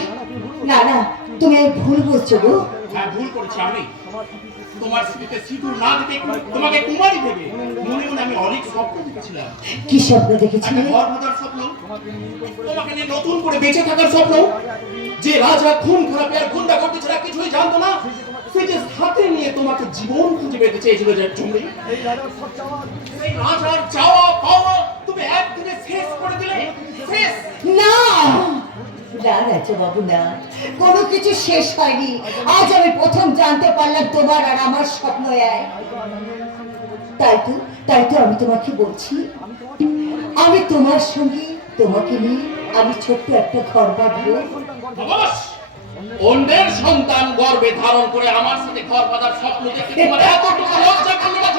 না না, তুমি এই ভুল বলছো গো। হ্যাঁ, ভুল করেছি আমি। তোমার স্মৃতিতে সিঁদুর না দিতে তোমাকে কুমারী দেবে মনে মনে আমি অনেক স্বপ্ন দেখেছিলাম। কি স্বপ্ন দেখেছিলে? একটা ঘর বাঁধার স্বপ্ন, তোমাকে নিয়ে নতুন করে বেঁচে থাকার স্বপ্ন। যে রাজা খুন খারাপি আর গুন্ডা করতে ছাড়া কিছুই জানতো না, সে যে হাতে নিয়ে তোমাকে জীবন খুঁজে পেতে চেয়েছিল যে চুমড়ি, সেই রাজার চাওয়া পাওয়া তুমি একদিনে শেষ করে দিলে। শেষ। না না রাজা বাবু, না, কোনো কিছু শেষ হয়নি। আজ আমি প্রথম জানতে পারলাম তোমার আর আমার স্বপ্ন এক। তাই তো আমি তোমাকে বলছি, আমি তোমার সঙ্গে তোমাকে নিয়ে আমি ছোট্ট একটা ঘর বাঁধবো। অবশ, অন্যের সন্তান গর্ভে ধারণ করে আমার সাথে ঘর বাঁধার স্বপ্ন দেখে তোমার এতটুকু লজ্জা করলো না?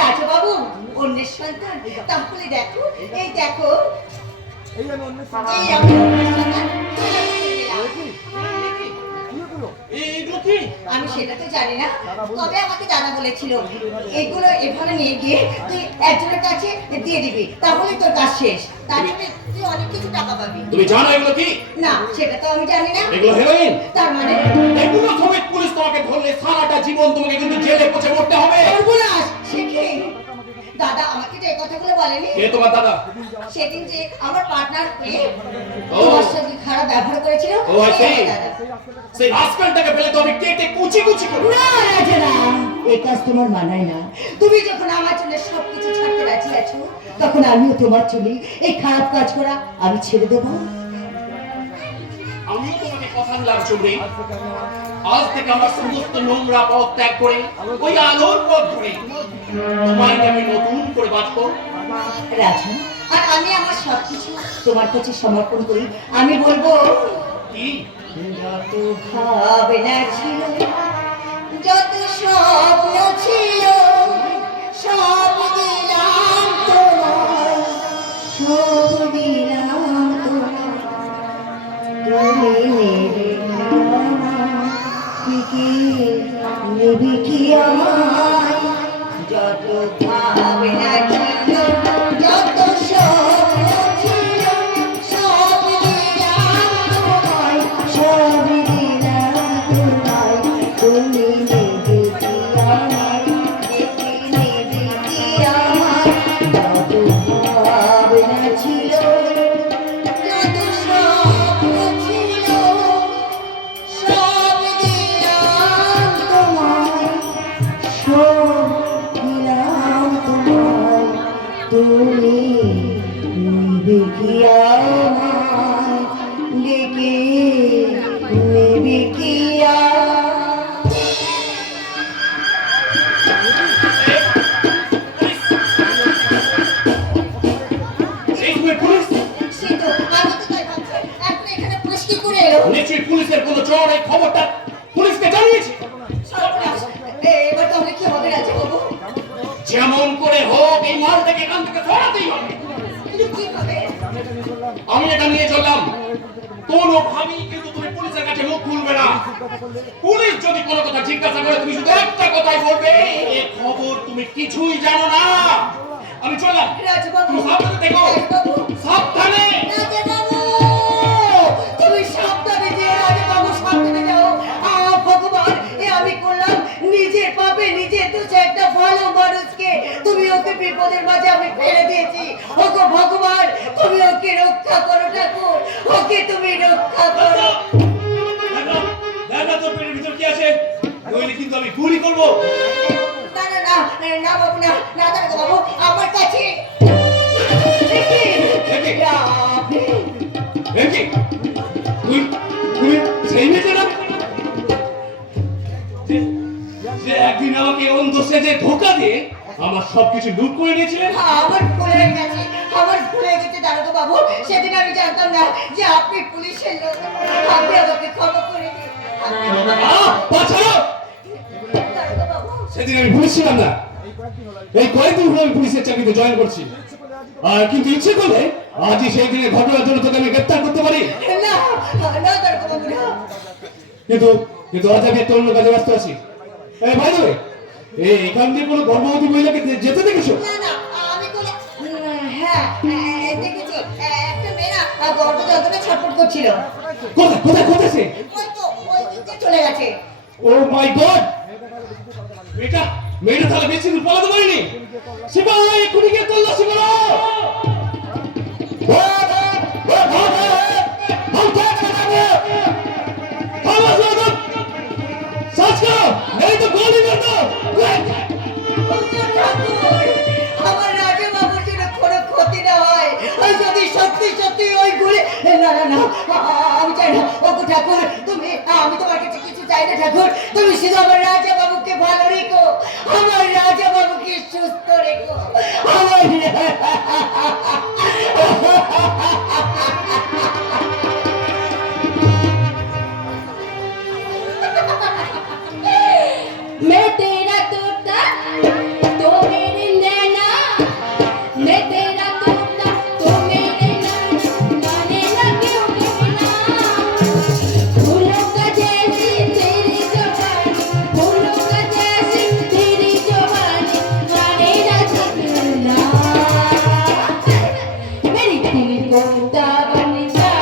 রাজা বাবু, অন্যের সন্তান? তাহলে দেখো, এই দেখো, এই আমি অন্যের সন্তান। এইগুলো কি? আমি সেটা তো জানি না, তবে আমাকে দাদা বলেছিল এগুলো এভাবে নিয়ে গিয়ে তুই একজনের কাছে দিয়ে দিবি, তাহলে তোর কাজ শেষ। তারপরে তুই অনেক কিছু টাকা পাবি। তুমি জানো এগুলো কি? না, সেটা তো আমি জানি না। এগুলো হেরোইন। তার মানে এগুলো সমেত পুলিশ তোমাকে ধরলে সারাটা জীবন তোমাকে কিন্তু জেলে পচে মরতে হবে। সর্বনাশ, সে কি? দাদা আমাকে তো এই কথাগুলো বলেনি। কে তোমার দাদা? সেদিন যে আমার পার্টনার হয়ে ও। তোমার সঙ্গে খারাপ ব্যবহার করেছিল, ও, I সেই see. দাদা। সেই রাস্কালটাকে ফেলে তো আমি কেটে কুচি কুচি করব। না রাজা না, এই কাজ তোমার মানায় না। তুমি যখন আমার জন্য সবকিছু ছাড়তে রাজি আছো, তখন আমিও তোমার জন্য এই খারাপ কাজ করা আমি ছেড়ে দেবো। আমিও তোমাকে কথা দিলাম চুমড়ি, আজ থেকে আমার সমস্ত নোংরা পথ ত্যাগ করে ওই আলোর পথ ধরে তোমায় নিয়ে আমি নতুন করে বাঁচবো। রাজা, আর আমি আমার সবকিছু তোমার কাছে সমর্পণ করি। আমি বলবো, কি? যত ভাবনা ছিল, যত স্বপ্ন ছিল, সব দিলাম তোমায়, সব দিলাম তোমায়। তুমি নেবে কি আমায়? যত ভাবনা ছিল, যত স্বপ্ন ছিল, সব দিলাম তোমায়, সব দিলাম তোমায়। তুমি নেবে কি আমায়? নেবে কি আমায়? যত ভাবনা ছিল, যত স্বপ্ন ছিল, সব দিলাম তোমায়, সব দিলাম তোমায়। তুমি নেবে কি আমায়? ডেকে নেবে কি আমায়? এই তুমি পুলিশ? সে তো আমি তো তাই ভাবছি, এখন এখানে পুলিশ কি করে এলো? নিশ্চয়ই পুলিশের কোনো চোর এই খবরটা পুলিশকে জানিয়েছে। সর্বনাশ, এবার তাহলে কি হবে রাজা বাবু? যেমন করে হোক এই মালটাকে এখান থেকে সরাতেই হবে। কিন্তু কি হবে? আমি এটা নিয়ে চললাম, কোনোভাবেই কিন্তু তুমি পুলিশের কাছে মুখ খুলবে না। পুলিশ যদি কোনো কথা জিজ্ঞাসা করে তুমি শুধু একটা কথাই বলবে, এ খবর তুমি কিছুই জানো না। আমি চললাম, রাজবাবু, তুমি সাবধানে দেখো, রাজবাবু, সাবধানে। রাজবাবু, তুমি সাবধানে যেও রাজবাবু, সাবধানে যাও। ভগবান, এ আমি করলাম নিজের পাপে নিজের দোষে একটা ভালো মানুষকে তুমি ওকে বিপদের মাঝে আমি ফেলে দিয়েছি। ওগো ভগবান, তুমি ওকে রক্ষা করো ঠাকুর, ওকে তুমি রক্ষা করো। দেখো, দেখো তোর পেটের ভিতর কি আছে, নইলে কিন্তু আমি গুলি করবো। না না না না বাবু, না না দাঁড়াও বাবু, আমার কাছে দেখি তুই তুই সেই মেয়েটা না যে একদিন আমাকে অন্ধ সেজে ধোকা দিয়ে আমার সবকিছু লুট করে নিয়েছিলেন। আমার ভুল হয়ে গেছে, আমার ভুল হয়ে গেছে দারোগা বাবু। সেদিন আমি জানতাম না যে আপনি পুলিশের লোক। আপনি আমাকে ক্ষমা করে দিন। বাঁচাও! দারোগা বাবু, সেদিন আমি ভুলেছিলাম না, এই কয়েকদিন হলো আমি পুলিশের চাকরিতে জয়েন করছি। আর কিন্তু ইচ্ছে করলে আজই সেই দিনের ঘটনার জন্য তোকে আমি গ্রেপ্তার করতে পারি। না না দারোগা বাবু, না। কিন্তু কিন্তু আজ আমি একটা অন্য কাজে ব্যস্ত আছি। ভাই দেবে এখান দিয়ে কোনো গর্ভবতী মহিলাকে যেতে দেখেছো? না না, আমি কোনো হ্যাঁ দেখেছি, একটা মেয়ে না গর্ভযন্ত্রণে ছটফট করছিল। কোথায় কোথায় কোথায় সে? ওই তো ওই দিকে চলে গেছে। ও মাই গড, মেয়েটা মেয়েটা তাহলে বেশি দূর পালাতে পারেনি। শিবা এক্ষুনি গিয়ে তল্লাশি করো। আমার রাজা বাবুর জন্য কোনো ক্ষতি না হয়। ওই যদি সত্যি সত্যি ওই গুলি, না না না, আমি চাই না। ওগো ঠাকুর, তুমি, আমি তোমার কাছে কিছু চাই না ঠাকুর, তুমি শুধু আমার রাজা বাবুকে ভালো রেখো, আমার রাজা বাবুকে সুস্থ রেখো। আমার मैं तेरा तोता तो मेरे नैना, मैं तेरा तोता तो मेरे नैना, माने ना क्यों कहना। फूलों का जैसी तेरी जवानी, फूलों का जैसी तेरी जवानी, माने ना कहना। मेरी दिल तोता बन जा,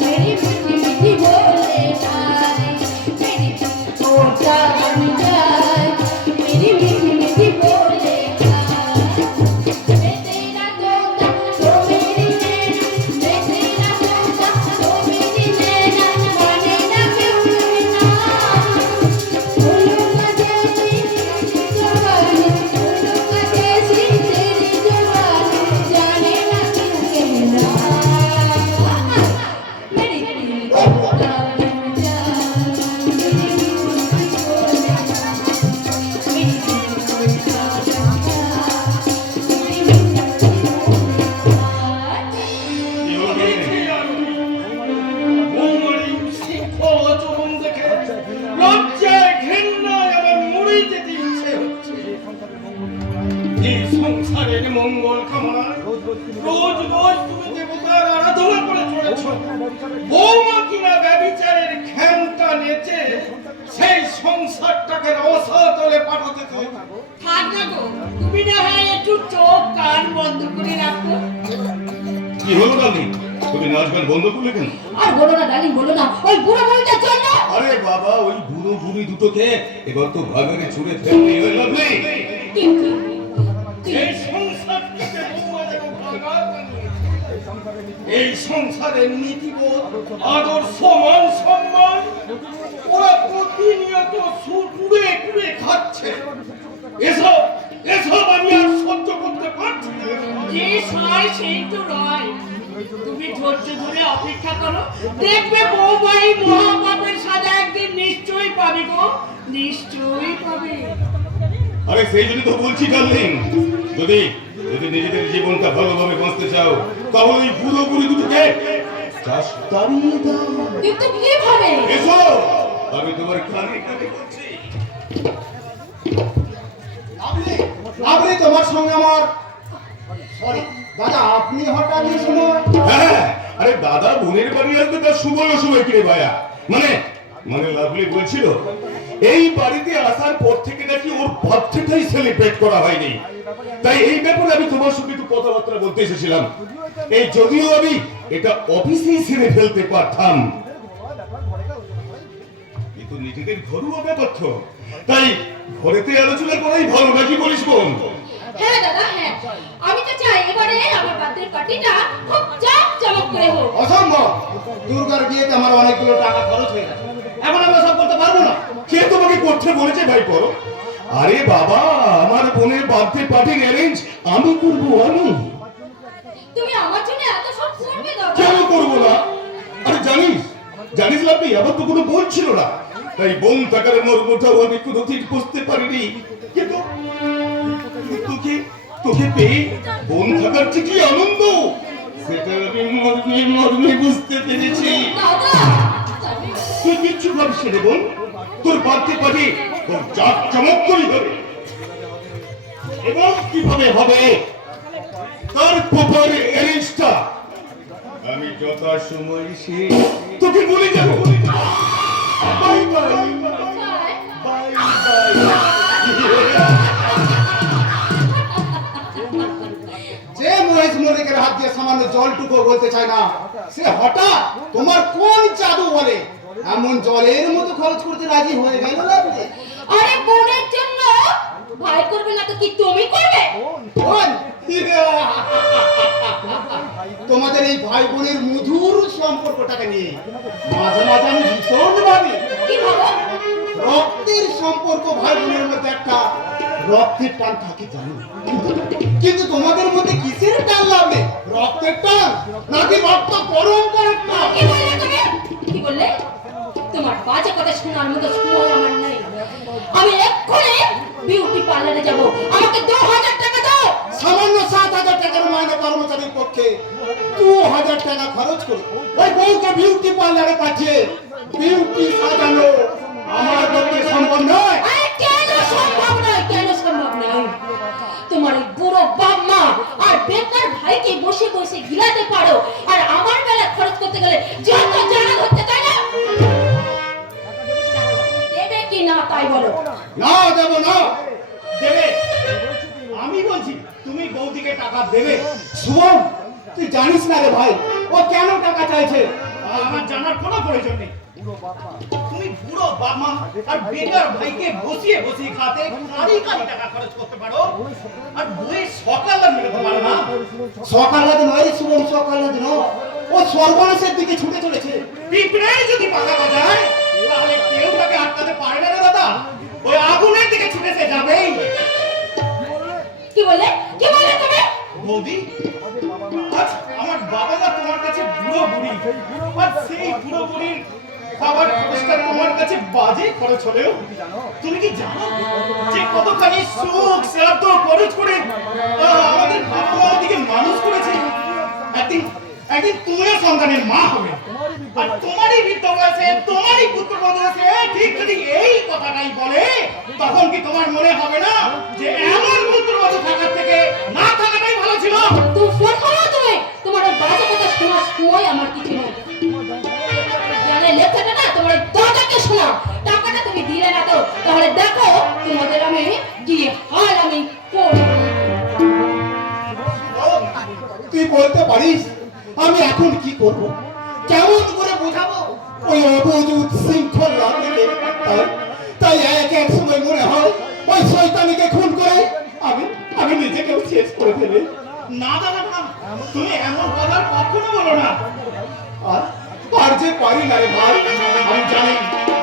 मेरी मीठी मीठी बोले नारी, मेरी दिल तोता बन जाए, मेरी मीठी मीठी बोले नारी। मैं तेरा तोता तो मेरी नैना, मैं तेरा तोता तो मेरी नैना, माने ना क्यों कहना। फूलों का जैसी तेरी जवानी, फूलों का जैसी तेरी जवानी, जाने ना क्यों कहना। मेरी दिल तोता बन जाए, मेरी मीठी मीठी बोले नारी, मेरी दिल तोता बन जाए, मेरी मीठी मीठी बोले नारी। বৌমারি শিক্ষক আচরণ দেখে লজ্জায় ঘৃণায় আমার মরে যেতে ইচ্ছে হচ্ছে। এই সংসারের মঙ্গল কামনায় রোজ রোজ তুমি দেবতার আরাধনা করে চলেছ। বৌমা কিনা ব্যভিচারের ঘ্যানটা নেচে সেই সংসারটাকে রসাতলে পাঠাতে চাইছে। থাক না গো, তুমি না হয় একটু চোখ কান বন্ধ করে রাখো। কি হলো ডার্লিং, তুমি নাচ গান বন্ধ করলে কেন? আর বলো না ডার্লিং, বলো না, ওই বুড়ো মহিলার জন্য। আরে বাবা, ওই বুড়ো বুড়ি দুটোকে এবার তো ভাগারে ছুঁড়ে ফেললেই হয়ে যাবে। কিন্তু এই সংসারটাকে বৌমা যেন ভাগার এই সংসারের নীতিবোধ, আদর্শ, মান সম্মান ওরা প্রতিনিয়ত কুড়ে কুড়ে খাচ্ছে। এসব এসব আমি আর সহ্য করতে পারছি না। যে সয় সেই তো নয়। তুমি ধৈর্য ধরে অপেক্ষা করো, দেখবে বৌমাই মহাপাপের সাজা একদিন নিশ্চয়ই পাবে গো, নিশ্চয়ই পাবে। আরে সেই জন্য তো বলছি ডার্লিং, যদি যদি নিজেদের জীবনটা ভালোভাবে বাঁচতে চাও তাহলে ওই বুড়ো বুড়ি দুটোকে জাস্ট তাড়িয়ে দাও। কিন্তু কিভাবে? এসো, আমি তোমার কানে কানে বলছি। আপনি তোমার সঙ্গে আমার সরি দাদা, আপনি হঠাৎ এই সময় হ্যাঁ, আরে দাদা বোনের বাড়ি আসবে তার সময় অসময় কিনে ভায়া, মানে মানে লাভলি বলছিল এই বাড়িতে আসার পর থেকে নাকি ওর বার্থডেটাই সেলিব্রেট করা হয়নি। তাই এই ব্যাপারে আমি তোমার সঙ্গে একটু কথাবার্তা বলতে এসেছিলাম। এই যদিও আমি এটা অফিসেই সেরে ফেলতে পারতাম, কিন্তু নিজেদের ঘরোয়া ব্যাপার তো, তাই ঘরেতে আলোচনা করাই ভালো, নাকি বলিস বোন? হ্যাঁ দাদা, হ্যাঁ, আমি তো চাই এবারে আমার বার্থডে পার্টিটা খুব জাঁকজমক করে হোক। অসম্ভব, দুর্গার বিয়েতে আমার অনেকগুলো টাকা খরচ হয়ে গেছে, এখন আমরা সব করতে পারবো না। কে তোমাকে করতে বলেছে ভাই? করো। আরে বাবা, আমার বোনের বার্থডে পার্টির অ্যারেঞ্জ আমি করব। আমি তুমি আমার জন্য এত সব করবে দাদা? কেন করবো না? আরে জানিস লাভলি, আমার তো কোনো বোন ছিল না, তাই বোন থাকার মর্মটাও আমি কোনোদিন বুঝতে পারিনি। কিন্তু তোকে পেয়ে বোন থাকার যে কি আনন্দ, সেটা আমি মর্মে বুঝতে পেরেছি। দাদা, তুই কিচ্ছু ভাবছিস রে বোন, তোর বাড়তে পারে তোর জাত চমৎকারই হবে। এবং কিভাবে হবে তার প্রপার অ্যারেঞ্জটা আমি যথা সময় সে তোকে বলে যাবো। বাই বাই বাই যে মহেশ মল্লিকের হাত দিয়ে সামান্য জলটুকু বলতে চায় না, সে হঠাৎ তোমার কোন জাদু বলে এমন জলের মতো খরচ করতে রাজি হয়ে গেল লাগবে। আরে বোনের জন্য ভাই করবে না তো কি তুমি করবে? বোন, তোমাদের এই ভাই বোনের মধুর সম্পর্কটাকে নিয়ে মাঝে মাঝে আমি ভীষণ ভাবি। কি ভাবো? রক্তের সম্পর্ক ভাই বোনের মধ্যে একটা রক্তের টান থাকে জানো, কিন্তু তোমাদের মধ্যে কিসের টান লাগবে? রক্তের টান নাকি রক্ত গরম করার টান? কি বললে তুমি? কি বললে? তোমার বাজে কথা শোনার মতো সময় আমার নেই। আমি এক্ষুনি বিউটি পার্লারে যাব। আমাকে 2000 টাকা দাও। সামান্য 7000 টাকার মাইনে কর্মচারীর পক্ষে 2000 টাকা খরচ করে ওই বউকে বিউটি পার্লারে পাঠিয়ে বিউটি সাজানো আমার পক্ষে সম্ভব নয়। আরে কেন সম্ভব নয়? কেন সম্ভব নয়? তোমার ওই বুড়ো বাপ মা আর বেকার ভাইকে বসে বসে গিলাতে পারো, আর আমার বেলা খরচ করতে গেলে যত জানা হচ্ছে, তাই না? দেবে কি না তাই বলো? না দেব না। দেবে, আমি বলছি তুমি বৌদিকে টাকা দেবে। শুভম, তুই জানিস না রে ভাই ও কেন টাকা চাইছে? আমার জানার কোনো প্রয়োজন নেই। তুমি বুড়ো বাপ মা আর বেকার ভাইকে বসিয়ে বসিয়ে খাতে কারি টাকা খরচ করতে পারো, আর বইয়ের সকাল মেলাতে পারো না। সকালে নয় শুভম, সকালে নয়, ও সর্বনাশের দিকে ছুটে চলেছে। পিঁপড়ে যদি পাকা বাজায় তাহলে কেউ তাকে আটকাতে পারে না রে দাদা, ওই আগুনের দিকে ছুটে সে যাবেই। কি বললে? কি বললে তুমি? বৌদি, আজ আমার বাবা মা তোমার কাছে বুড়ো বুড়ি, আর সেই বুড়ো বুড়ির খাবার খরচটা তোমার কাছে বাজে খরচ হলেও তুমি কি জানো যে কতখানি সুখ শ্রাদ্ধ খরচ করে আমাদের বাবা মা দিকে মানুষ করেছে? একদিন তুমিও সন্তানের মা হবে, আর তোমারই বৃদ্ধ বয়সে তোমারই পুত্র বয়সে ঠিক যদি এই কথাটাই বলে, তখন কি তোমার মনে হবে না যে এমন পুত্রবধূ থাকার থেকে না থাকাটাই ভালো ছিল? তুমি ফোন করো তুমি। তোমার ওই বাজে কথা শোনার সময় আমার কিছু নেই। জানে লেখাটা না তোমার ওই দাদাকে শোনা। টাকাটা তুমি দিলে না তো, তাহলে দেখো তোমাদের আমি কি হাল আমি করব। তুই বলতে পারিস আমি এখন কি করব? কেমন করে বোঝাবো ওই অবুঝ উচ্ছৃঙ্খল রাজনীতি? তাই এক সময় মনে হয় ওই শয়তানিকে খুন করে আমি নিজেকেও শেষ করে ফেলে। না দাদা না, তুমি এমন কথা কখনো বলো না। আর যে পারি না রে ভাই, আমি জানি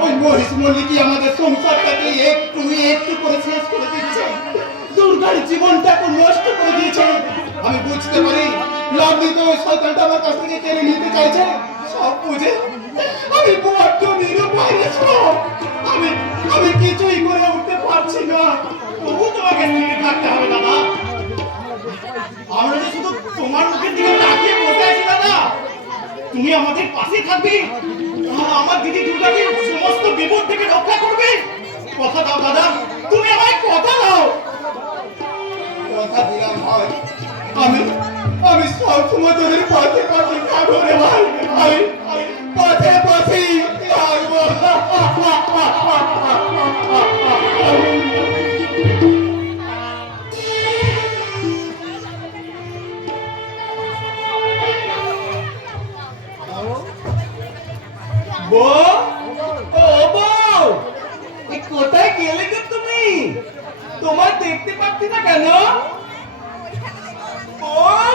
ওই মহিষ মল্লিকই আমাদের সংসারটাকে একটু একটু করে শেষ করে দিচ্ছে, দুর্গার জীবনটাকে নষ্ট করে দিয়েছে। আমি বুঝতে পারি লাভলি তো ওই শয়তানটা আমার কাছ থেকে কেড়ে নিতে চাইছে। সব বুঝে আমি বড্ড নিরুপায় রে সব। আমি কিছুই করে উঠতে পারছি না। তবু তোমাকে স্থির থাকতে হবে দাদা। আমরা যে শুধু তোমার মুখের দিকে তাকিয়ে বসে আছি দাদা, তুমি আমাদের পাশে থাকবে, আমার দিদি দুর্গাকে সমস্ত বিপদ থেকে রক্ষা করবে। কথা দাও দাদা, তুমি আমায় কথা দাও। কথা দিলাম ভাই, আমি সব সময় তোদের পাশে পাশে থাকবো রে ভাই। আমি পাশে পাশেই থাকবো। বউ, ও বউ, এ কোথায় গেলে গো তুমি? তোমার দেখতে পাচ্ছি না কেন? বউ,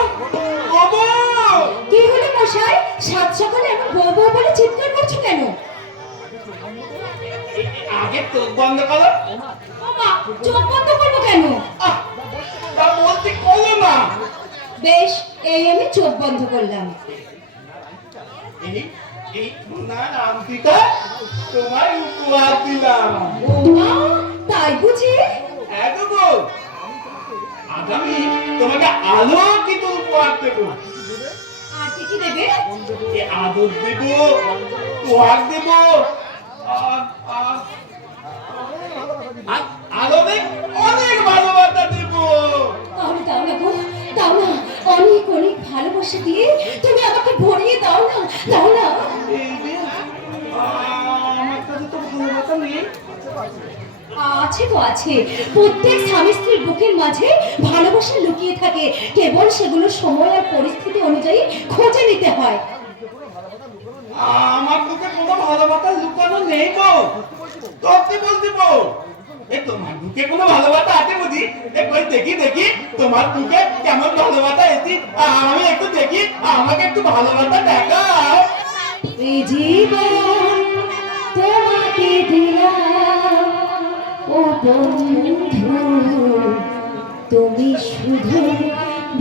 ও বউ, কি হলো মশাই, সাত সকালে এমন বউ বউ বলে চিৎকার করছো কেন? আগে চোখ বন্ধ করো। ওমা, চোখ বন্ধ করবো কেন? আহ, তা বলতে করো না। বেশ, এই আমি চোখ বন্ধ করলাম। এই সোনার আংটিটা তোমায় উপহার দিলাম। ওমা, তাই বুঝি? এগো বউ, আজ আমি তোমাকে আলোকিত উপহার দেবো। আর কি কি দেবে? এ আদর দেব, উপহার দেব, আর- আর- আর আলোতে অনেক ভালোবাসা দেব। তাহলে দাও না গো, দাও না, অনেক অনেক ভালোবাসা দিয়ে তুমি আমাকে ভরিয়ে দাও না, দাও না। এই যে, আমার কাছে তো ভালোবাসা নেই। আছে তো আছে, প্রত্যেক স্বামী স্ত্রীর বুকের মাঝে ভালোবাসা লুকিয়ে থাকে, কেবল সেগুলো সময় আর পরিস্থিতি অনুযায়ী খুঁজে নিতে হয়। আমার বুকে কোনো ভালোবাসা লুকানো নেই গো। সত্যি বলছি বউ, এ তোমার বুকে কোনো ভালোবাসা আছে বুঝি? এ কই দেখি দেখি তোমার বুকে কেমন ভালোবাসা এসি, আমি একটু দেখি, আমাকে একটু ভালোবাসা দেখাও। এই জীবন তোমাকে দিলাম ও বন্ধু, তুমি শুধু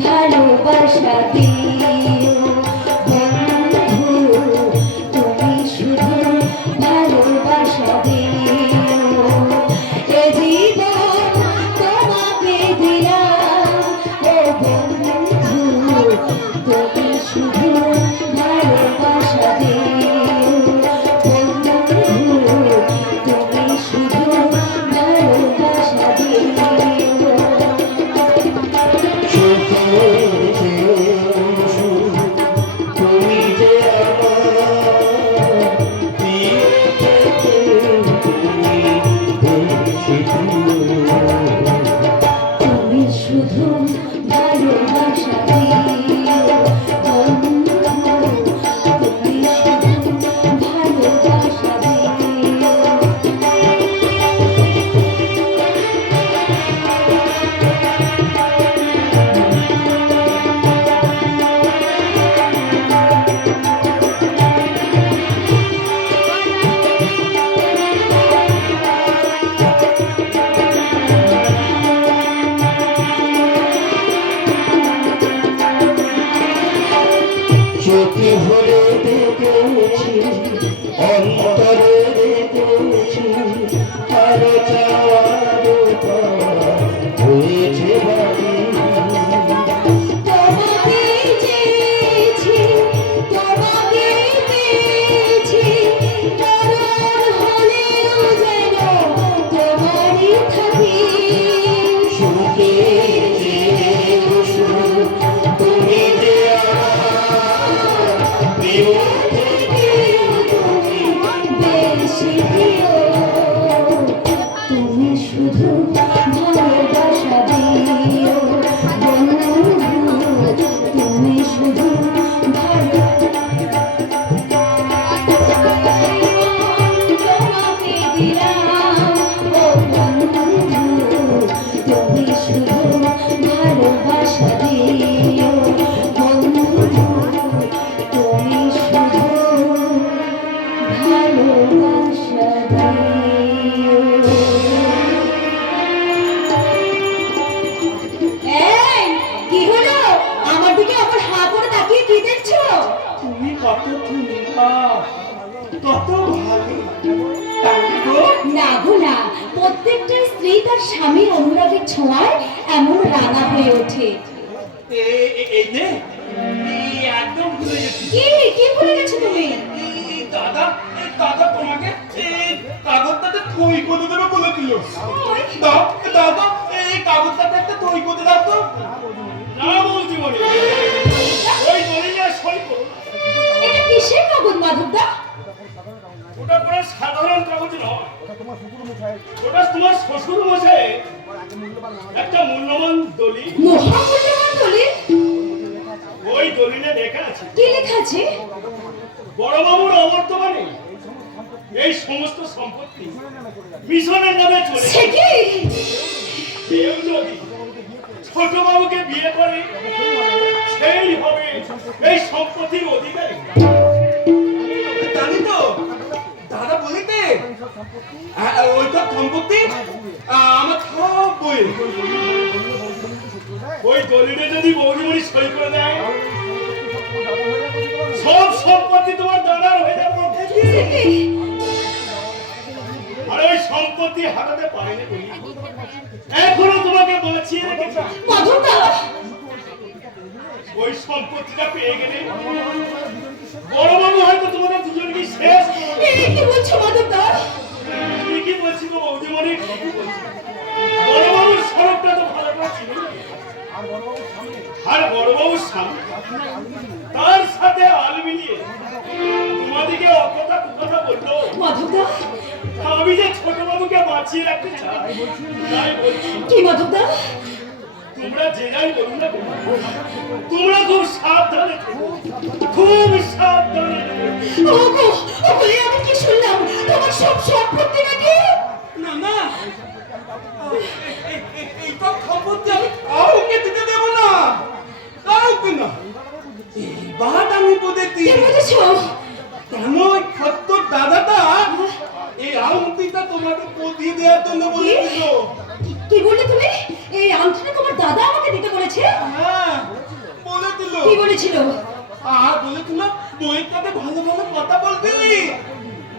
ভালোবাসা দিও বন্ধু, তুমি শুধু ভালোবাসা দিও। এ জীবন তোমাকে দিলাম ও বন্ধু, তুমি শুধু ভালোবাসা দিও বন্ধু, তুমি শুধু ভালোবাসা দিও। তুমি শুধু ভালোবাসা দিও বন্ধু, তুমি শুধু ভালোবাসা দিও। চোখে ভরে দেখেছি, অন্তরে দেখেছি, আরো চাওয়ার হয়েছে বাড়ি। তোমাকে চেয়েছি, তোমাকে পেয়েছি, মরণ হলেও যেন তোমারই থাকি। সুখে যে বসু, তুমি যে আমার প্রিয় বেশি প্রিয়, তুমি শুধু ভালোবাসা দিও বন্ধু, তুমি শুধু তোমাকে দিলাম ও বন্ধু, তুমি শুধু ভালোবাসা দিও বন্ধু, তুমি শুধু ভালোবাসা দিও। এই, কি হলো? আমার দিকে আবার হাঁ করে তাকিয়ে কি দেখছো? তুমি কত সুন্দর, কত ভালো, তাই গো। না গো না, প্রত্যেকটা স্ত্রী তার স্বামীর অনুরাগের ছোঁয়ায় এমন রাঙা হয়ে ওঠে। এই নে, এই একদম ভুলে গেছি। কি ভুলে গেছো তুমি? এই দাদা তোমাকে এই কাগজটাতে থই করে দেবে বলেছিল। ওই, দাও দাদা, এই কাগজটাতে একটা থই করে দাও তো। না বলছি বলে ওই দলিলে সই করো না। এটা কিসের কাগজ মাধবদা? ওটা কোনো সাধারণ কাগজ নয়, ওটা তোমার শ্বশুর মশাই একটা মূল্যবান দলিল। মহামূল্যবান দলিল? ওই দলিলে লেখা আছে কি লেখা আছে? বড়বাবুর অবর্তমানে এই সমস্ত সম্পত্তি মিশনের নামে চলে। সে কি? কেউ যদি ছোট বাবুকে বিয়ে করে সেই হবে এই সম্পত্তির অধিকারী। জানি তো দাদা বলিতে ওই তো সম্পত্তি আমার সব বই। ওই দলিলে যদি বৌদিমণি সই করে দেয় সব সম্পত্তি তোমার দাদার হয়ে যাবে। সে কি? আর ওই সম্পত্তি হারাতে পারেনি বলি এখনো তোমাকে বাঁচিয়ে রেখেছে। মাধবদা, ওই সম্পত্তিটা পেয়ে গেলে বড়বাবু হয়তো তোমাদের দুজনকে শেষ করে দেবে। এই কি বলছো মাধবদা? ঠিকই বলছি গো বৌদিমণি, ঠিকই বলছি। বড়বাবুর স্বরূপটা তো ভালো করে ছিল না। আর বড়বাবুর সামনে তার সাথে আল মিলিয়ে তোমাদিকে অকথা কুকথা বললো। মাধবদা, আমি যে ছোট বাবুকে বাঁচিয়ে রাখতে চাই তাই বলছি। কি মাধবদা? তোমরা যে যাই বলুন না কেন, তোমরা খুব সাবধানে থেকো, খুব সাবধানে থেকো। ওগো, ওগো, এ আমি কি শুনলাম? তোমার সব সম্পত্তি নাকি? না না এই সব সম্পত্তি আমি কাউকে দিতে দেবো না, কাউকে না। এবার আমি বলেছি কি বলেছো? কেন সত্য দাদাটা এই আংটিটা তোমাকে পরিয়ে দেওয়ার জন্য বলেছিল। কি বললে তুমি? এই আংটিটা তোমার দাদা আমাকে দিতে বলেছে? হ্যাঁ বলেছিল। কি বলেছিল? আর বলেছিল বইয়ের সাথে ভালো ভালো কথা বলবি,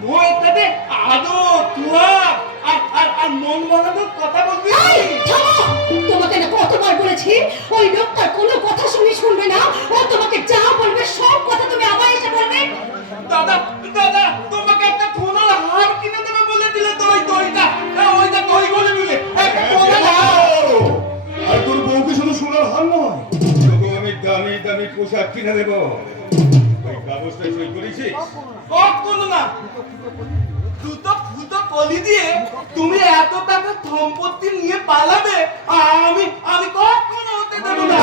বইয়ের সাথে আদর তুয়া আর মন বানানোর কথা বলবি। এই, থামো! তোমাকে না কতবার বলেছি ওই লোকটার কোনো কথা শুনবে না। ও তোমাকে যা বলবে সব কথা তুমি আবার এসে বলবে। দাদা দাদা তোমাকে একটা সোনার হার কিনে দেবে বলেছিল তো ওই দইটা, ওইটা দই বলে দিলে একটা সোনার হার। আর তোর বউকে শুধু সোনার হার নয়, তোকে আমি দামি দামি পোশাক কিনে দেবো। ওই কাগজটা সই করেছিস? কখনো না, দুটো ফুটো কলি দিয়ে তুমি এত টাকা সম্পত্তি নিয়ে পালাবে আমি কখনো হতে দেবো না।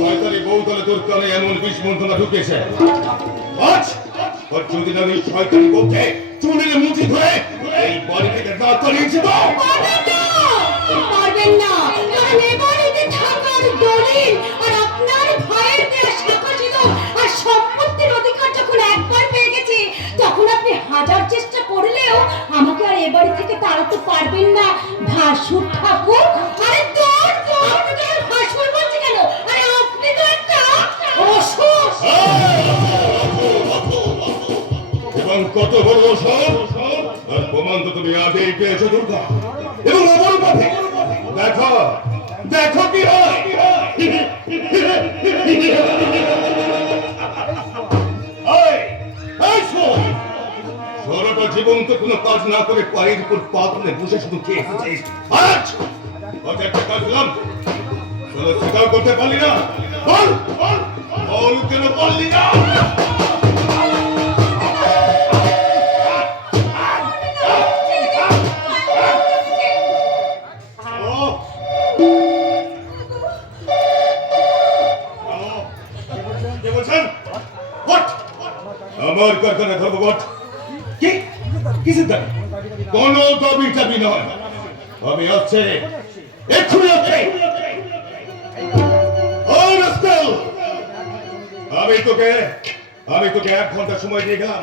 শয়তানি বউ তলে তোর কানে এমন বিষ মন্ত্রণা ঢুকেছে। আজ ওর যদি আমি শয়তানি বউকে চুলের মুঠি ধরে এই বাড়ি থেকে দাঁড় করিয়েছি তো পারবেন না, কারণ এ বাড়িতে থাকার দলিল আর আপনার ভাইয়ের দেয়া শাখা ছিল। আর সম্পত্তির অধিকার যখন একবার পেয়ে গেছি তখন আপনি হাজার চেষ্টা করলেও আমাকে আর এ বাড়ি থেকে তাড়াতে পারবেন না। ভাসুর ঠাকুর, আরে তোর ভাসুর বলছি কেন? আরে আপনি তো একটা অসুর। এবং কত বড় সব আর প্রমাণ তো তুমি আগেই পেয়েছো দুর্গা। এবং আমার পথে দেখো দেখো কি হয়। সারাটা জীবন তো কোনো কাজ না করে পায়ের উপর পা তুলে বসে শুধু খেয়ে এসেছিস। আজ একটা কাজ দিলাম, চলো স্বীকার করতে পারলি না? বল বল বল কেন বললি না? আমার কারখানা ধর্মঘট কি কিসের দাবি? কোন দাবি টাবি নয়, আমি আসছে এক্ষুনি আসছে। আমি তোকে 1 ঘন্টা সময় দিয়ে গেলাম।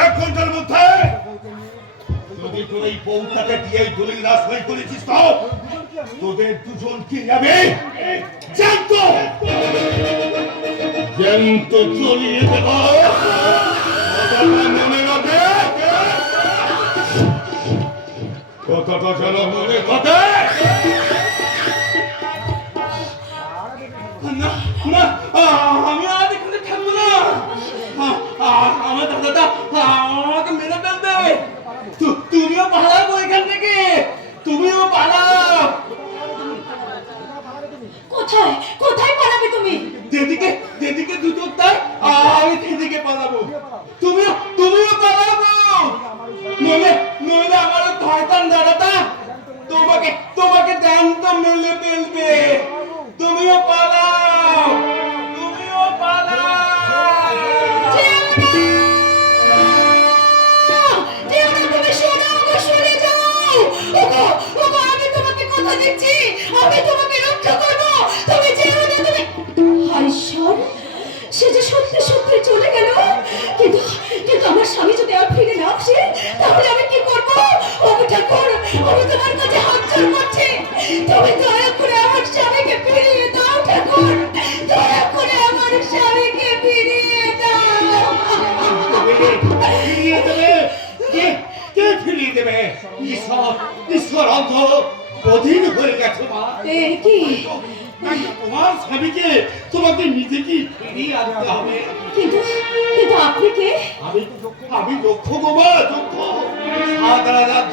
1 ঘন্টার মধ্যে যদি তোর এই বউটাকে দিয়ে এই দলিল না সই করেছিস তো তোদের দুজনকে যাবে জ্যান্ত চলিয়ে দেব। মনে রাখবে কথাটা যেন মনে কথা। না না আমি আর এখানে থাকবো না। আমার দাদাটা আমাকে মেরে ফেলবে। তুমিও পালাবো এখান থেকে, তুমিও পালাও। কোথায় কোথায় পালাবে তুমি? যেদিকে দুটো তাই আমি সেদিকে পালাবো। তুমিও পালাবো। জ্যান্ত মেলে ফেলবে। তুমিও পালাও, তুমিও পালাও। যেও না, তুমি শোনো গো, শুনে যাও। ওগো, ওগো, আমি তোমাকে কথা দিচ্ছি, আমি তোমাকে রক্ষা করবো। তুমি যেও না, তুমি। হায় ঈশ্বর, সে যে সত্যি সত্যি চলে গেল। কিন্তু কিন্তু আমার স্বামী যদি আর ফিরে না আসে, তাহলে আমি কি করবো? ওগো ঠাকুর, আমি তোমার কাছে হাত জোড় করছি, তুমি দয়া করে আমার স্বামীকে ফিরিয়ে দাও ঠাকুর, দয়া করে আমার স্বামীকে ফিরিয়ে দাও। ফিরিয়ে দেবে? কে ফিরিয়ে দেবে? ঈশ্বর, ঈশ্বর অন্ধ অধীন হয়ে গেছে মা। এর কি? তোমার স্বামীকে তোমাকে নিজে কি ফিরিয়ে আনতে হবে। কিন্তু কিন্তু আপনি কে? আমি দক্ষ গো মা, দক্ষ। সারা রাত